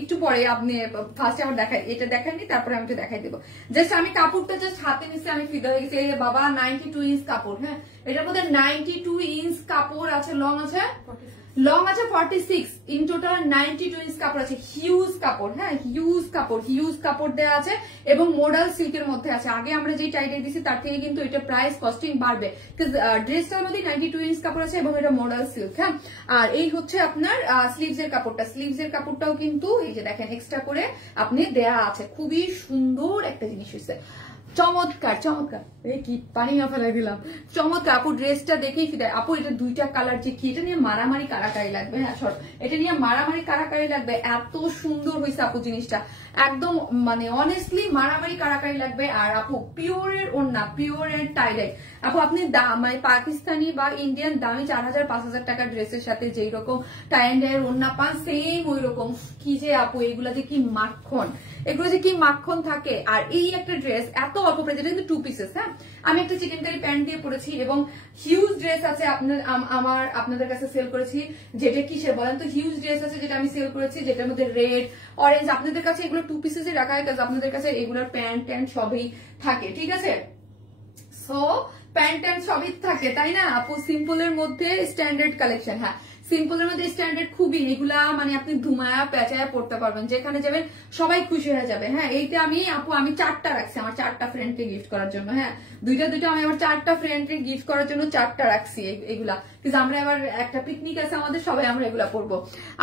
একটু পরে আপনি ফার্স্টে আমার দেখাই, এটা দেখাননি তারপরে আমি একটু দেখাই দেবো। জাস্ট আমি কাপড়টা জাস্ট হাতে নিচ্ছে, আমি ফিদা হয়ে গেছি। বাবা 92 ইঞ্চ কাপড়, হ্যাঁ এটার মধ্যে 92 ইঞ্চ কাপড় আছে, লং আছে 46, ইন টোটাল 92 ইঞ্চ কাপড় আছে, হিউজ কাপড়। হ্যাঁ, হিউজ কাপড়, হিউজ কাপড় দেওয়া আছে এবং মডাল সিল্কের মধ্যে আছে। আগে আমরা যে টাইটে দিছি তার থেকে কিন্তু এটা প্রাইস কস্টিং বাড়বে, ড্রেসটার মধ্যে 92 ইঞ্চ কাপড় আছে এবং এটা মডাল সিল্ক। হ্যাঁ, আর এই হচ্ছে আপনার স্লিভস এর কাপড়টা, স্লিভস এর কাপড়টাও কিন্তু এই যে দেখেন এক্সট্রা করে আপনি দেয়া আছে, খুবই সুন্দর একটা জিনিস হয়েছে, চমৎকার চমৎকার। এই কি পানি ফেলাই দিলাম, চমৎকার আপু ড্রেসটা দেখেই ফিদায়। আপু এটা দুইটা কালার যে কি, এটা নিয়ে মারামারি কারাকারি লাগবে। হ্যাঁ সর, এটা নিয়ে মারামারি কারাকারি লাগবে, এত সুন্দর হয়েছে আপু জিনিসটা, একদম মানে অনেস্টলি মারামারি কারাকারি লাগবে। আর আপু পিওরের ওড়না, পিওরের টাইডাই আপু, আপনি মানে পাকিস্তানি বা ইন্ডিয়ান দামি 4000-5000 টাকার ড্রেসের সাথে যেই রকম টাই অ্যান্ড ডাই ওড়না পান, সেম ওই রকম। কি যে আপু এগুলা যে কি মাখন, এগুলো যে কি মাখন থাকে। আর এই একটা ড্রেস এত অল্প প্রাইস, এটা কিন্তু 2 পিসেস। হ্যাঁ, আমি একটা চিকেন কারি প্যান্ট দিয়ে পরেছি এবং হিউজ ড্রেস আছে আপনাদের কাছে সেল করেছি, যেটা কিসের বলেন তো, হিউজ ড্রেস আছে যেটা আমি সেল করেছি, যেটার মধ্যে রেড অরেঞ্জ, আপনাদের কাছে এগুলো 2 পিসেস রাখা হয়, আপনাদের কাছে এগুলোর প্যান্ট ট্যান্ট সবই থাকে, ঠিক আছে। সো প্যান্ট ট্যান্ট সবই থাকে, তাই না আপু। সিম্পলের মধ্যে স্ট্যান্ডার্ড কালেকশন। হ্যাঁ, সিম্পলের মধ্যে স্ট্যান্ডার্ড খুবই, এগুলা মানে আপনি ধুমায়া পেঁচায়া পড়তে পারবেন, যেখানে যাবেন সবাই খুশি হয়ে যাবে। হ্যাঁ, এইটা আমি আপু আমি 4টা রাখছি আমার 4টা ফ্রেন্ডকে গিফট করার জন্য। হ্যাঁ, দুইটা আমি আমার 4টা ফ্রেন্ডকে গিফট করার জন্য 4টা রাখছি এগুলা, কিন্তু আমরা এবার একটা পিকনিক আছে আমাদের, সবাই আমরা এগুলা পরবো।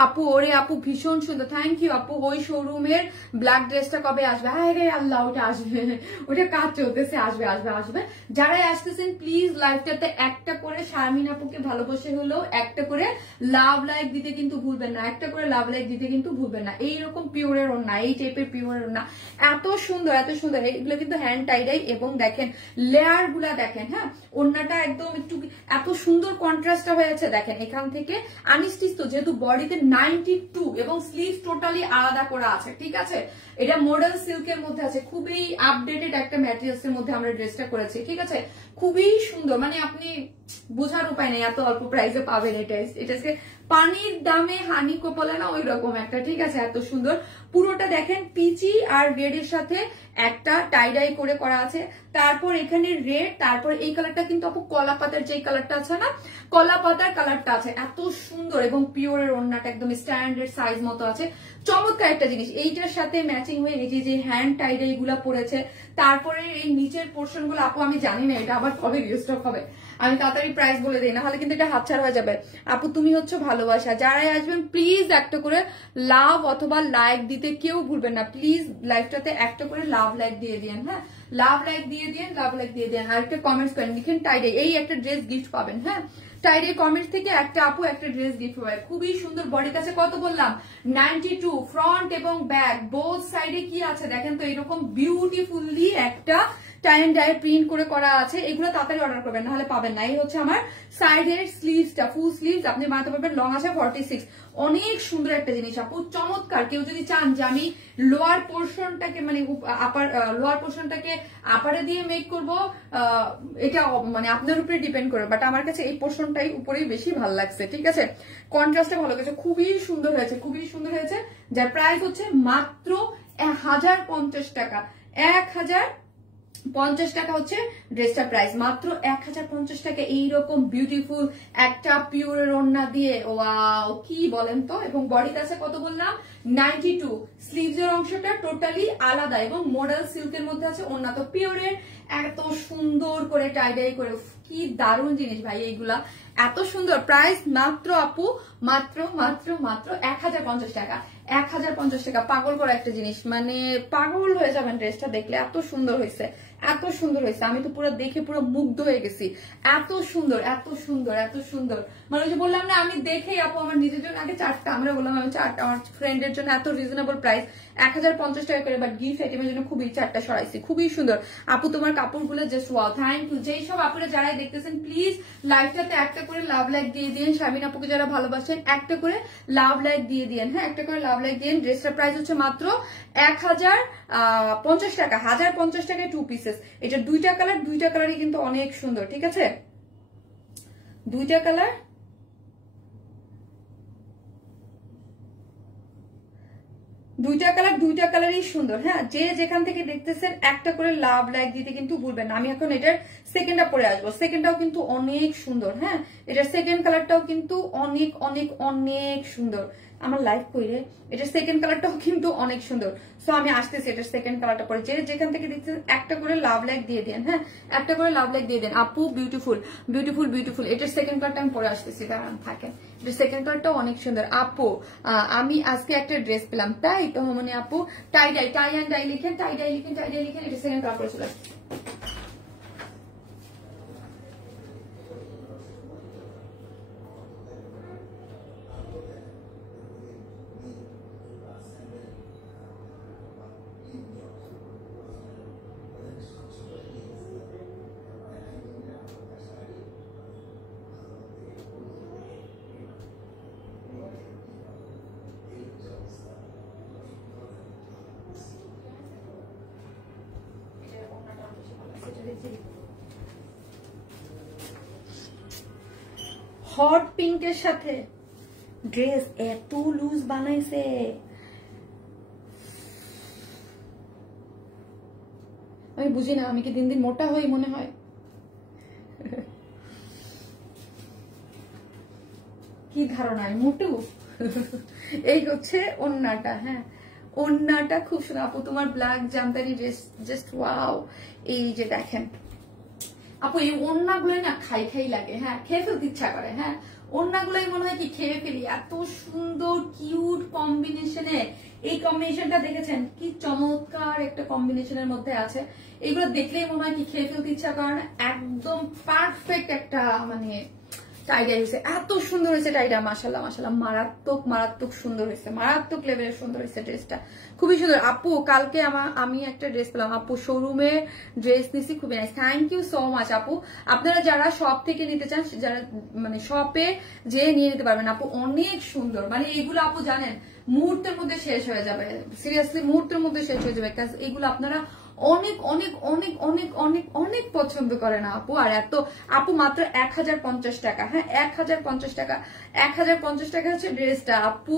আপু ওরে আপু ভীষণ সুন্দর, থ্যাংক ইউ আপু। ওই শোরুমের ব্ল্যাক ড্রেসটা কবে আসবে? হ্যাঁ রে আল্লাহ, ওটা আসবে, ওটা কাজ চলতেছে, আসবে আসবে আসবে। যারাই আসতেছেন প্লিজ লাইভটাতে একটা করে শারমিন আপুকে ভালোবাসে হলেও একটা করে লাভ লাইক দিতে কিন্তু ভুলবেন না, একটা করে লাভ লাইক দিতে কিন্তু ভুলবেন না। এইরকম পিওরের ওড়না, এই টাইপের পিওরের ওড়না এত সুন্দর, এত সুন্দর। এগুলো কিন্তু হ্যান্ড টাইডাই এবং দেখেন লেয়ার গুলা দেখেন। হ্যাঁ, ওড়নাটা একদম একটু এত সুন্দর কন্ট্রাস্টটা হয়েছে দেখেন, এখান থেকে আনস্টিচ তো, যেহেতু বডিতে 92 এবং স্লিভ টোটালি আলাদা করা আছে, ঠিক আছে। এটা মডেল সিল্কের মধ্যে আছে, খুবই আপডেটেড একটা ম্যাটেরিয়ালস এর মধ্যে আমরা ড্রেসটা করেছি, ঠিক আছে। খুবই সুন্দর, মানে আপনি বোঝার উপায় নেই এত অল্প প্রাইসে পাবেন এটা। এটাকে পানির দামে হানি কোপলে না, ওই রকম একটা, ঠিক আছে। এত সুন্দর পুরোটা দেখেন, পিচি আর রেড এর সাথে একটা টাইডাই করে করা আছে, তারপর এখানে রেড, তারপর এই কালারটা কিন্তু আপু কলা পাতার যে কালারটা আছে না, কলা পাতার কালারটা আছে, এত সুন্দর। এবং পিওরের ওড়নাটা একদম স্ট্যান্ডার্ড সাইজ মতো আছে, চমৎকার একটা জিনিস। এইটার সাথে ম্যাচিং হয়ে এই যে হ্যান্ড টাইডাই গুলা পড়েছে, তারপরে এই নিচের পোর্শন গুলো আপু আমি জানি না এটা আবার কবে রিস্টক হবে। আমি তাড়াতাড়ি প্রাইস বলে দিই, না হলে কিন্তু এটা হাতছাড়া হয়ে যাবে। আপু তুমি হচ্ছে ভালোবাসা, যারাই আসবেন প্লিজ একটা করে লাভ অথবা লাইক দিতে কেউ ভুলবেন না, প্লিজ লাইভটাতে একটা করে লাভ লাইক দিয়ে দিন। হ্যাঁ, লাভ লাইক দিয়ে দিন, লাভ লাইক দিয়ে দিন। আর একটা কমেন্টস করেন, লিখেন টাইডে, এই একটা ড্রেস গিফট পাবেন। হ্যাঁ, টাইডের কমেন্টস থেকে একটা আপু একটা ড্রেস গিফট পাবে, খুবই সুন্দর। বডির কাছে কত বললাম 92, ফ্রন্ট এবং ব্যাক বোথ সাইডে কি আছে দেখেন তো, এরকম বিউটিফুলি একটা টাই এন্ড ডাই প্রিন্ট করে করা আছে। এগুলো তাড়াতাড়ি অর্ডার করবেন, নাহলে পাবেন না। এই হচ্ছে আমার সাইডের স্লিভসটা, ফুল স্লিভস আপনি বানাতে পারবেন, লং আছে 46। অনেক সুন্দর একটা জিনিস আপু, চমৎকার। কেউ যদি চান যে আমি লোয়ার পোর্শনটাকে মানে লোয়ার পোর্শনটাকে আপারে দিয়ে মেক করবো, এটা মানে আপনার উপরে ডিপেন্ড করে, বাট আমার কাছে এই পোর্শনটাই উপরেই বেশি ভালো লাগছে। ঠিক আছে, কন্ট্রাস্টটা ভালো গেছে, খুবই সুন্দর হয়েছে, খুবই সুন্দর হয়েছে। যার প্রাইস হচ্ছে মাত্র 1050 টাকা। 1050 টাকা হচ্ছে ড্রেসটার প্রাইস, মাত্র 1050 টাকা। এইরকম বিউটিফুল একটা পিওরের ওড়না দিয়ে, ওয়াও কি বলেন তো। এবং বডিতে আছে কত বললাম 92, স্লিভসের অংশটা টোটালি আলাদা এবং মডেল সিল্কের মধ্যে আছে ওড়না। তো পিওরের এত সুন্দর করে টাইডাই করে, কি দারুণ জিনিস ভাই এইগুলা, এত সুন্দর। প্রাইস মাত্র আপু মাত্র মাত্র মাত্র 1050 টাকা। 1050 টাকা, পাগল করা একটা জিনিস, মানে পাগল হয়ে যাবেন ড্রেসটা দেখলে, এত সুন্দর হয়েছে, এত সুন্দর হয়েছে। আমি তো পুরো দেখে পুরো মুগ্ধ হয়ে গেছি, এত সুন্দর এত সুন্দর এত সুন্দর। মানে যে বললাম না, আমি দেখেই আপু আমার নিজের জন্য আগে 4টা, আমরা বললাম আমি 4টা, আমার ফ্রেন্ডের জন্য এত রিজনেবল প্রাইস 1050 টাকা করে, বাট গিফট আইটেমের জন্য খুবই 4টা সরাইছি, খুবই সুন্দর। আপু তোমার কাপড়গুলো জাস্ট ওয়াও, থ্যাংক ইউ। যেই সব আপুরা যারাই দেখতেছেন প্লিজ লাইভটাতে একটা করে লাভ লাইক দিয়ে দিন। শামিন আপুকে যারা ভালোবাসেন একটা করে লাভ লাইক দিয়ে দিন। হ্যাঁ, একটা করে লাভ লাইক দিন। ড্রেসটার প্রাইস হচ্ছে মাত্র 1050 টাকা। 1050 টাকায় 2 পিসেস। এটা 2টা কালার, 2টা কালারই কিন্তু অনেক সুন্দর। ঠিক আছে, 2টা কালার, 2টা কালার, 2টা কালারই সুন্দর। হ্যাঁ, যে যেখান থেকে দেখতেছেন একটা করে লাভ লাইক দিতে কিন্তু ভুলবেন না। আমি এখন এটার সেকেন্ডটা পরে আসবো, সেকেন্ডটাও কিন্তু অনেক সুন্দর। হ্যাঁ, এটার সেকেন্ড কালারটাও কিন্তু অনেক অনেক অনেক সুন্দর। আমার লাইভ কইরে এটার সেকেন্ড কালারটাও কিন্তু অনেক সুন্দর। সো আমি আসতেছি এটার সেকেন্ড কালারটা পরে। যে যেখান থেকে দেখছেন একটা করে লাভ লাইক দিয়ে দেন। হ্যাঁ, একটা করে লাভ লাইক দিয়ে দেন। আপু বিউটিফুল বিউটিফুল বিউটিফুল। এটার সেকেন্ড কালারটা আমি পরে আসতেছি, দাঁড়ান থাকেন। এটার সেকেন্ড কালারটাও অনেক সুন্দর। আপু আমি আজকে একটা ড্রেস পেলাম, তাই তো মানে আপু টাই ডাই, টাই অ্যান্ড ডাই লিখেন, টাই ডাই লিখেন, টাই ডাই লিখেন। এটা সেকেন্ড কালার পরে চলে আসছে। হট পিঙ্কের সাথে ড্রেস এত লুজ বানাইছে, আমি বুঝি না, আমি কি দিন দিন মোটা হই মনে হয়। কি ধারণা মোটু। এই হচ্ছে ওন্নাটা। হ্যাঁ, ওন্নাটা খুব সুন্দর। আপু তোমার black Jamdani dress just wow. এই যে দেখেন আপু, এই ওন্নাগুলো না খাই খাই লাগে। হ্যাঁ, খেয়ে ফেলতে ইচ্ছা করে। হ্যাঁ, ওন্নাগুলোই মনে হয় কি খেয়ে ফেলি, এত সুন্দর কিউট কম্বিনেশনে। এই কম্বিনেশনটা দেখেছেন কি চমৎকার একটা কম্বিনেশনের মধ্যে আছে। এগুলো দেখলেই মনে হয় কি খেয়ে ফেলতে ইচ্ছা করে না। একদম পারফেক্ট একটা মানে টাইডা হয়েছে, এত সুন্দর হয়েছে টাইডা, মাশাল্লাহ মাশাল্লাহ, মারাত্মক মারাত্মক সুন্দর হয়েছে, মারাত্মক লেভেলের সুন্দর হয়েছে ড্রেসটা, খুবই সুন্দর। আপু কালকে আমি একটা ড্রেস পেলাম আপু, শোরুমে ড্রেস নিছি, খুবই nice, thank you so much আপু। আপনারা যারা শপ থেকে নিতে চান, যারা মানে শপে যে নিয়ে নিতে পারবেন আপু, অনেক সুন্দর। মানে এগুলো আপু জানেন মুহূর্তের মধ্যে শেষ হয়ে যাবে, সিরিয়াসলি মুহূর্তের মধ্যে শেষ হয়ে যাবে, কাজ এগুলো আপনারা অনেক অনেক অনেক অনেক অনেক অনেক পছন্দ করে না আপু। আর এত আপু মাত্র 1050 টাকা। হ্যাঁ, 1050 টাকা, 1050 টাকা হচ্ছে ড্রেসটা আপু।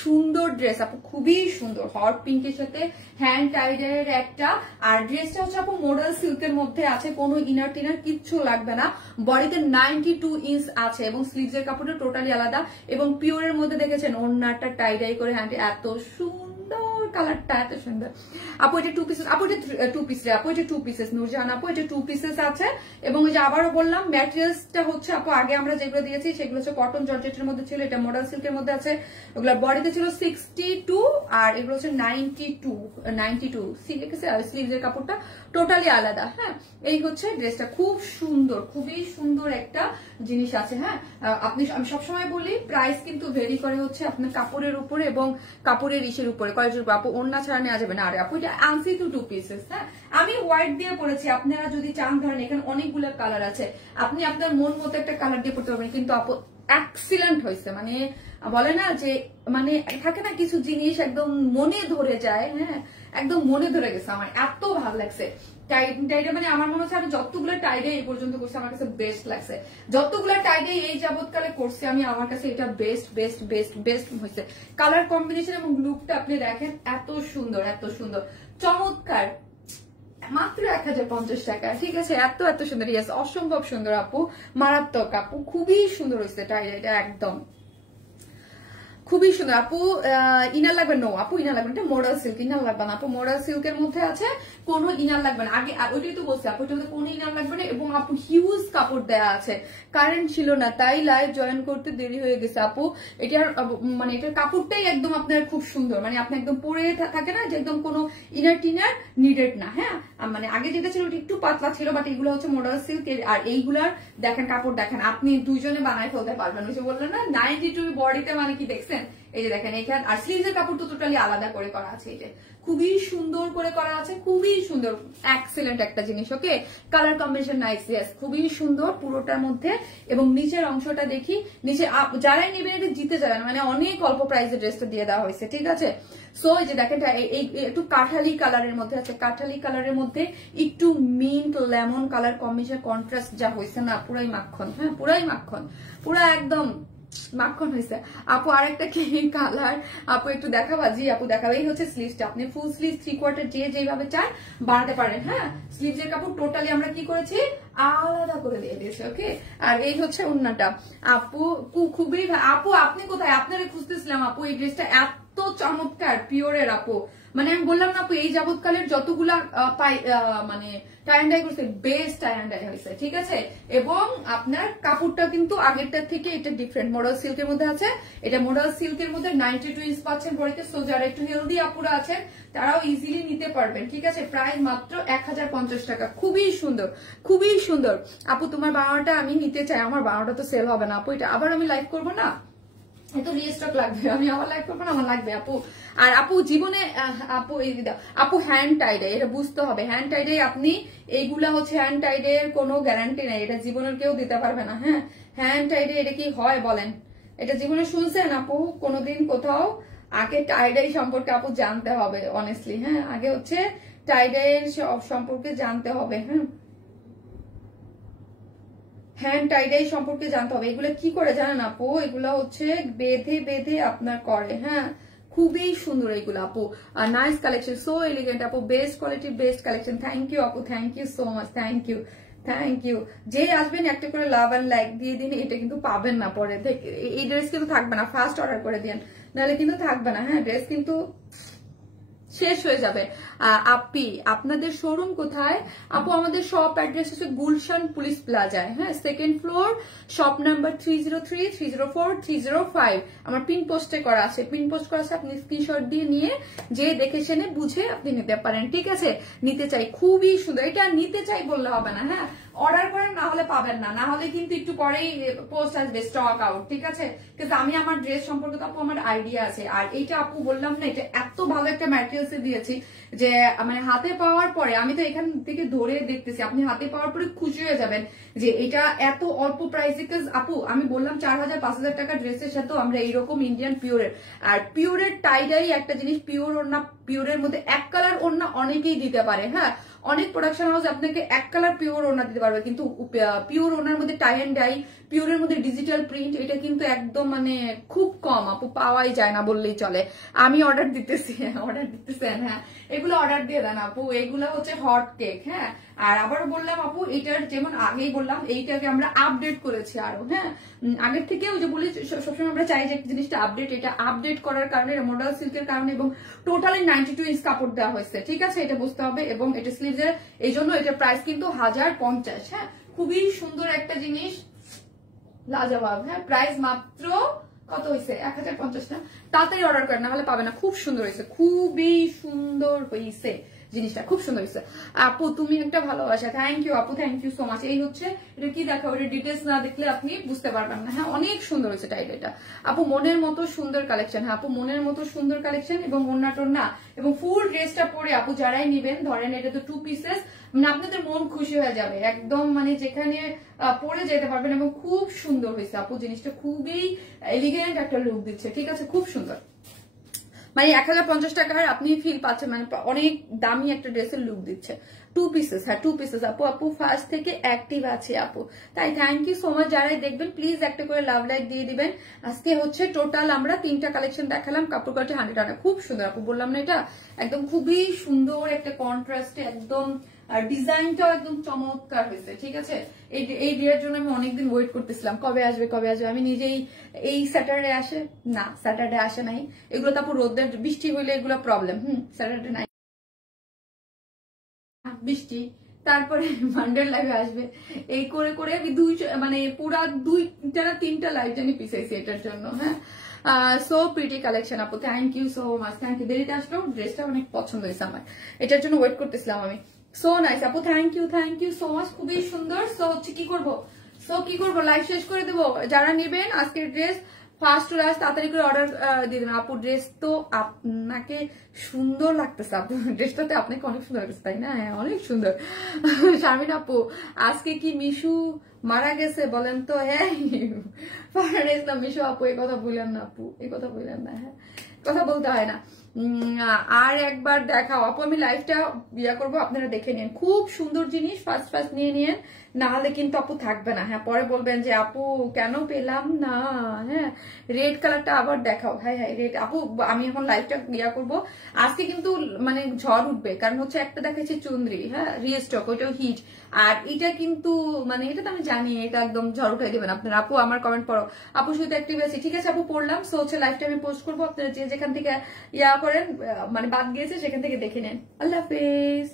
সুন্দর ড্রেস আপু, খুবই সুন্দর, হট পিঙ্কের সাথে হ্যান্ড টাইডের একটা। আর ড্রেসটা হচ্ছে আপু মডেল সিল্কের মধ্যে আছে, কোনো ইনার টিনার কিচ্ছু লাগবে না। বডিতে 92 ইঞ্চ আছে এবং স্লিভসের কাপড়টা টোটালি আলাদা এবং পিওরের মধ্যে দেখেছেন ওন্নাটা টাইডাই করে হ্যান্ড, এত সুন্দর সুন্দর, কালারটা এত সুন্দর। আপু এটা 2 পিসেস, আপু এটা 2 পিস, আপু এটা 2 পিসেস, নূরজাহান আপু এটা 2 পিসেস আছে। এবং ওই যে আবারও বললাম ম্যাটেরিয়ালসটা হচ্ছে আপু আগে আমরা যেগুলো দিয়েছি সেগুলো হচ্ছে কটন জর্জেটের মধ্যে ছিল, এটা মডার্ন সিল্কের মধ্যে আছে। ওগুলোর বডিতে ছিল 62 আর এগুলো হচ্ছে 92 স্লিভস এর কাপড়টা টোটালি আলাদা। হ্যাঁ, এই হচ্ছে ড্রেসটা, খুব সুন্দর, খুবই সুন্দর একটা জিনিস আছে। হ্যাঁ, আমি সবসময় বলি প্রাইস কিন্তু ভেরি করে হচ্ছে আপনার কাপড়ের উপরে এবং কাপড়ের ইসের উপরে, কলেজের উপর। আপু ওড়না ছাড়া নেওয়া যাবে না। আর আপু এটা আনসি টু 2 পিসেস। হ্যাঁ, আমি হোয়াইট দিয়ে পরেছি, আপনারা যদি চান ধরেন এখানে অনেকগুলো কালার আছে, আপনি আপনার মন মতো একটা কালার দিয়ে পড়তে পারবেন। কিন্তু আপু এক্সিলেন্ট হয়েছে, মানে বলে না যে মানে থাকে না কিছু জিনিস একদম মনে ধরে যায়। হ্যাঁ, একদম মনে ধরে গেছে, আমার এত ভালো লাগছে। টাইডে মানে আমার মনে হচ্ছে আমি যতগুলো টাইডে এই পর্যন্ত করছি আমার কাছে বেস্ট লাগছে, যতগুলো টাইডে এই যাবৎকালে করছি আমি, আমার কাছে এটা বেস্ট বেস্ট বেস্ট বেস্ট হয়েছে। কালার কম্বিনেশন এবং লুকটা আপনি দেখেন, এত সুন্দর, এত সুন্দর, চমৎকার। মাত্র 1050 টাকা, ঠিক আছে? এত এত সুন্দর, ইয়েস, অসম্ভব সুন্দর আপু, মারাত্মক আপু, খুবই সুন্দর হয়েছে টাইডাইটা, একদম খুবই সুন্দর আপু। ইনার লাগবে? নো আপু, ইনার লাগবে, এটা মোডাল সিল্ক, ইনার লাগবে না আপু। মোডাল সিল্কের মধ্যে আছে, কোনো ইনার লাগবে না। আগে ওইটাই তো বলছি আপু, এটার মধ্যে কোনো ইনার লাগবে না। এবং আপু হিউজ কাপড় দেয়া আছে, কারেন্ট ছিল না তাই লাইভ জয়েন করতে দেরি হয়ে গেছে আপু। এটার মানে এটার কাপড়টাই একদম আপনার খুব সুন্দর, মানে আপনি একদম পরে থাকে না যে একদম কোনো ইনার টিনার নিডেড না। হ্যাঁ, মানে আগে যেটা ছিল ওটা একটু পাতলা ছিল, বাট এগুলো হচ্ছে মোডাল সিল্ক। আর এইগুলার দেখেন কাপড় দেখেন, আপনি দুইজনে বানায় ফেলতে পারবেন। ওই যে বললেন না 92 বডিতে, মানে কি দেখছেন? এই যে দেখেন এখানে, আর স্লিভসের কাপড় তো টোটালি আলাদা করে করা আছে, এই যে খুবই সুন্দর করে করা আছে, খুবই সুন্দর, এক্সেলেন্ট একটা জিনিস। ওকে, কালার কম্বিনেশন নাইস, ইয়েস, খুবই সুন্দর পুরোটার মধ্যে। এবং নিচের অংশটা দেখি, নিচে যারাই নেবেন এটা জিতে যাবেন, মানে অনেক অল্প প্রাইসে ড্রেসটা দিয়ে দেওয়া হয়েছে, ঠিক আছে? সো এই যে দেখেন এই একটু কাঠালি কালারের মধ্যে আছে, কাঠালি কালারের মধ্যে একটু mint lemon colour combination, contrast যা হয়েছে না, পুরাই মাখন। হ্যাঁ, পুরাই মাখন, পুরা একদম মাখন হয়েছে আপু। আর একটা কি কালার আপু একটু দেখাবা? জি আপু দেখাবো। এই হচ্ছে স্লিভসটা, আপনি ফুল স্লিভ 3/4 যে যেভাবে চান বানাতে পারেন। হ্যাঁ, স্লিভসের কাপড় টোটালি আমরা কি করেছি, আলাদা করে দিয়ে দিয়েছি। ওকে, আর এই হচ্ছে ওড়নাটা আপু, খুবই আপু আপনি কোথায়? আপনারে খুঁজতেছিলাম আপু, এই ড্রেসটা এত চমৎকার, পিওরের আপু। মানে আমি বললাম না আপু, এই যাবৎকালের যতগুলা মানে টাই অ্যান্ড ডাই করছে, বেস্ট টাই অ্যান্ড ডাই হয়েছে, ঠিক আছে? এবং আপনার কাপড়টা কিন্তু আগেরটার থেকে এটা ডিফারেন্ট, মডাল সিল্কের মধ্যে আছে। এটা মডাল সিল্কের মধ্যে 92 ইঞ্চ পাচ্ছেন বডিতে। সো যারা একটু হেলদি আপুরা আছেন তারাও ইজিলি নিতে পারবেন, ঠিক আছে? প্রাইস মাত্র 1050 টাকা, খুবই সুন্দর, খুবই সুন্দর আপু। তোমার বানানোটা আমি নিতে চাই, আমার বানানোটা তো সেল হবে না আপু, এটা আবার আমি লাইভ করবো না, এত রিস্টক লাগবে, আমি আমার লাইভ করবো না, আমার লাগবে আপু। আর আপু জীবনে আপু এই দাও আপু, হ্যান্ড টাইডে, এটা বুঝতে হবে, হ্যান্ড টাইডে আপনি এইগুলা হচ্ছে হ্যান্ড টাইডের কোনো গ্যারান্টি নাই, এটা জীবনের কেউ দিতে পারবে না। হ্যাঁ, হ্যান্ড টাইডে এটা কি হয় বলেন? এটা জীবনে শুনছেন আপু কোনোদিন কোথাও? আগে টাইডাই সম্পর্কে আপু জানতে হবে অনেস্টলি। হ্যাঁ, আগে হচ্ছে টাইডাইয়ের সম্পর্কে জানতে হবে। হ্যাঁ, হ্যান্ড টাইডাই সম্পর্কে জানতে হবে। এগুলো কি করে জানেন আপু? এগুলো হচ্ছে বেঁধে বেঁধে আপনার করে। হ্যাঁ, খুবই সুন্দর এগুলো আপু, আর নাইস কালেকশন, সো এলিগেন্ট আপু, best quality, best collection. Thank you আপু, thank you so much, thank you, thank you. যে আসবেন একটা করে লাভ অ্যান্ড লাইক দিয়ে দিন, এটা কিন্তু পাবেন না পরে, এই ড্রেস কিন্তু থাকবে না, ফার্স্ট অর্ডার করে দিন, নাহলে কিন্তু থাকবে না। হ্যাঁ, ড্রেস কিন্তু শেষ হয়ে যাবে। আপি আপনাদের শোরুম কোথায়? আপু আমাদের শপ অ্যাড্রেস হচ্ছে গুলশান পুলিশ প্লাজায়। হ্যাঁ, 2nd ফ্লোর, শপ নাম্বার 303, 304, 305। আমার পিন পোস্টে করা আছে, পিন পোস্ট করা আছে, আপনি স্ক্রিনশট দিয়ে নিয়ে যে দেখে শুনে বুঝে আপনি নিতে পারেন, ঠিক আছে? নিতে চাই, খুবই সুন্দর, এটা নিতে চাই বললে হবে না। হ্যাঁ, অর্ডার করেন, না হলে পাবেন না, না হলে কিন্তু একটু পরেই পোস্ট আসবে স্টক আউট, ঠিক আছে? কিন্তু আমি আমার ড্রেস সম্পর্কে তো আপু আমার আইডিয়া আছে। আর এইটা আপু বললাম না, এটা এত ভালো একটা ম্যাটেরিয়ালস দিয়েছি যে মানে হাতে পাওয়ার পরে, আমি তো এখান থেকে ধরে দেখতেছি, আপনি হাতে পাওয়ার পরে খুশি হয়ে যাবেন যে এটা এত অল্প প্রাইসে। আপু আমি বললাম 4000-5000 টাকা ড্রেসের সাথেও আমরা এইরকম ইন্ডিয়ান পিওরের, আর পিওরের টাইডাই একটা জিনিস, পিওর ওড়না, পিওরের মধ্যে এক কালার ওড়না অনেকেই দিতে পারে। হ্যাঁ, অনেক প্রোডাকশন হাউস আপনাকে এক কালার পিওর ওড়না দিতে পারবে, কিন্তু পিওর ওড়নার মধ্যে টাই এন্ড ডাই, পিওরের মধ্যে ডিজিটাল প্রিন্ট, এটা কিন্তু একদম মানে খুব কম আপু, পাওয়াই যায় না বললেই চলে। আমি অর্ডার দিতেছেন হ্যাঁ, এগুলো অর্ডার দিয়ে দেন আপু, এগুলো হচ্ছে হট কেক। হ্যাঁ, আর আবার বললাম আপু, এটার যেমন আগেই বললাম এইটাকে আমরা আপডেট করেছি আরো। হ্যাঁ, আগের থেকে ওই যে বলি সবসময় আমরা চাই যে জিনিসটা আপডেট, এটা আপডেট করার কারণে, মডেল সিল্কের কারণে, এবং টোটালি 92 ইঞ্চ কাপড় দেওয়া হয়েছে, ঠিক আছে, এটা বুঝতে হবে। এবং এটা স্লিভসের, এই জন্য এটার প্রাইস কিন্তু 1050। হ্যাঁ, খুবই সুন্দর একটা জিনিস, লাজবাব। হ্যাঁ, প্রাইস মাত্র কত হয়েছে, 1050 না? তাড়াতাড়ি অর্ডার করেন, না হলে পাবে না। খুব সুন্দর হয়েছে, খুবই সুন্দর হয়েছে জিনিসটা, খুব সুন্দর হয়েছে। আপু তুমি একটা ভালোবাসা, থ্যাংক ইউ আপু, থ্যাংক ইউ সো মাচ। এই হচ্ছে, এটা কি দেখাবো, এটা ডিটেলস না দেখলে আপনি বুঝতে পারবেন না। হ্যাঁ, অনেক সুন্দর হয়েছে টাইপ, এটা আপু মনের মতো সুন্দর কালেকশন। হ্যাঁ আপু, মনের মতো সুন্দর কালেকশন, এবং ওড়না টোড়না এবং ফুল ড্রেসটা পরে আপু যারাই নিবেন, ধরেন এটা তো 2 পিসেস, মানে আপনাদের মন খুশি হয়ে যাবে একদম, মানে যেখানে পরে যেতে পারবেন। এবং খুব সুন্দর হয়েছে আপু জিনিসটা, খুবই এলিগেন্ট একটা লুক দিচ্ছে, ঠিক আছে, খুব সুন্দর। মানে 1050 টাকার আপনি ফিল পাচ্ছেন, মানে অনেক দামি একটা ড্রেসের লুক দিচ্ছে। 2 পিসেস, হ্যাঁ 2 পিসেস আপু। আপু ফার্স্ট থেকে অ্যাক্টিভ আছে আপু, তাই থ্যাংক ইউ সো মাচ। যারাই দেখবেন প্লিজ একটা করে লাভ লাইক দিয়ে দিবেন। আজকে হচ্ছে টোটাল আমরা 3টা কালেকশন দেখালাম, কাপড় কোয়ালিটি 100 টাকা, খুব সুন্দর আপু, বললাম না এটা একদম খুবই সুন্দর একটা কন্ট্রাস্ট, একদম আর ডিজাইনটাও একদম চমৎকার হয়েছে, ঠিক আছে। এই ডের জন্য আমি অনেকদিন ওয়েট করতেছিলাম, কবে আসবে কবে আসবে। আমি নিজেই, এই স্যাটারডে আসে না, স্যাটারডে আসে নাই, এগুলো তারপর রোদের বৃষ্টি হইলে এগুলো প্রবলেম। স্যাটারডে নাই, বৃষ্টি, তারপরে মান্ডের লাইভে আসবে, এই করে করে আমি মানে পুরা 2টা না 3টা লাইভ জানি পিছাইছি এটার জন্য। হ্যাঁ, সো প্রিটি কালেকশন আপু, thank you so much, thank you. দেরিতে আসলেও ড্রেসটা অনেক পছন্দ হয়েছে আমার, এটার জন্য ওয়েট করতেছিলাম আমি। সো নাইস আপু, থ্যাংক ইউ সো মাচ, খুবই সুন্দর। সো হচ্ছে কি করবো, লাইভ শেষ করে দেবো। যারা নেবেন আজকের ড্রেস ফার্স্ট টু লাস্ট তাড়াতাড়ি করে অর্ডার দিয়ে দেবেন আপু। ড্রেস তো আপনাকে সুন্দর লাগতেছে আপু, ড্রেসটাতে আপনাকে অনেক সুন্দর লাগতেছে, তাই না? হ্যাঁ অনেক সুন্দর। শারমিন আপু, আজকে কি মিশু মারা গেছে বলেন তো? হ্যাঁ মিশু আপু, এই কথা বললেন না আপু, এই কথা বললেন না। হ্যাঁ, কথা বলতে হয় না। আর একবার দেখাও আপু, আমি লাইভটা ইয়া করবো, আপনারা দেখে নিন, খুব সুন্দর জিনিস, ফার্স্ট নিয়ে নিন, না হলে কিন্তু আপু থাকবে না। হ্যাঁ, পরে বলবেন যে আপু কেন পেলাম না। হ্যাঁ, রেড কালারটা আবার দেখাও। হ্যাঁ রেড আপু, আমি এখন লাইভটা ইয়া করবো। আজকে কিন্তু মানে ঝড় উঠবে, কারণ হচ্ছে একটা দেখাচ্ছে চুন্দ্রি, হ্যাঁ রিস্টক, ওইটাও হিট, আর এটা কিন্তু মানে এটা তো আমি জানি এটা একদম ঝড় উঠাই দেবেন আপনারা। আপু আমার কমেন্ট পড়ো, আপু শুধু অ্যাক্টিভ আছি, ঠিক আছে আপু পড়লাম। সো হচ্ছে লাইভটা আমি পোস্ট করবো, আপনারা যে যেখান থেকে ইয়া করেন মানে বাদ গিয়েছে সেখান থেকে দেখে নেন। আল্লাহ হাফেজ।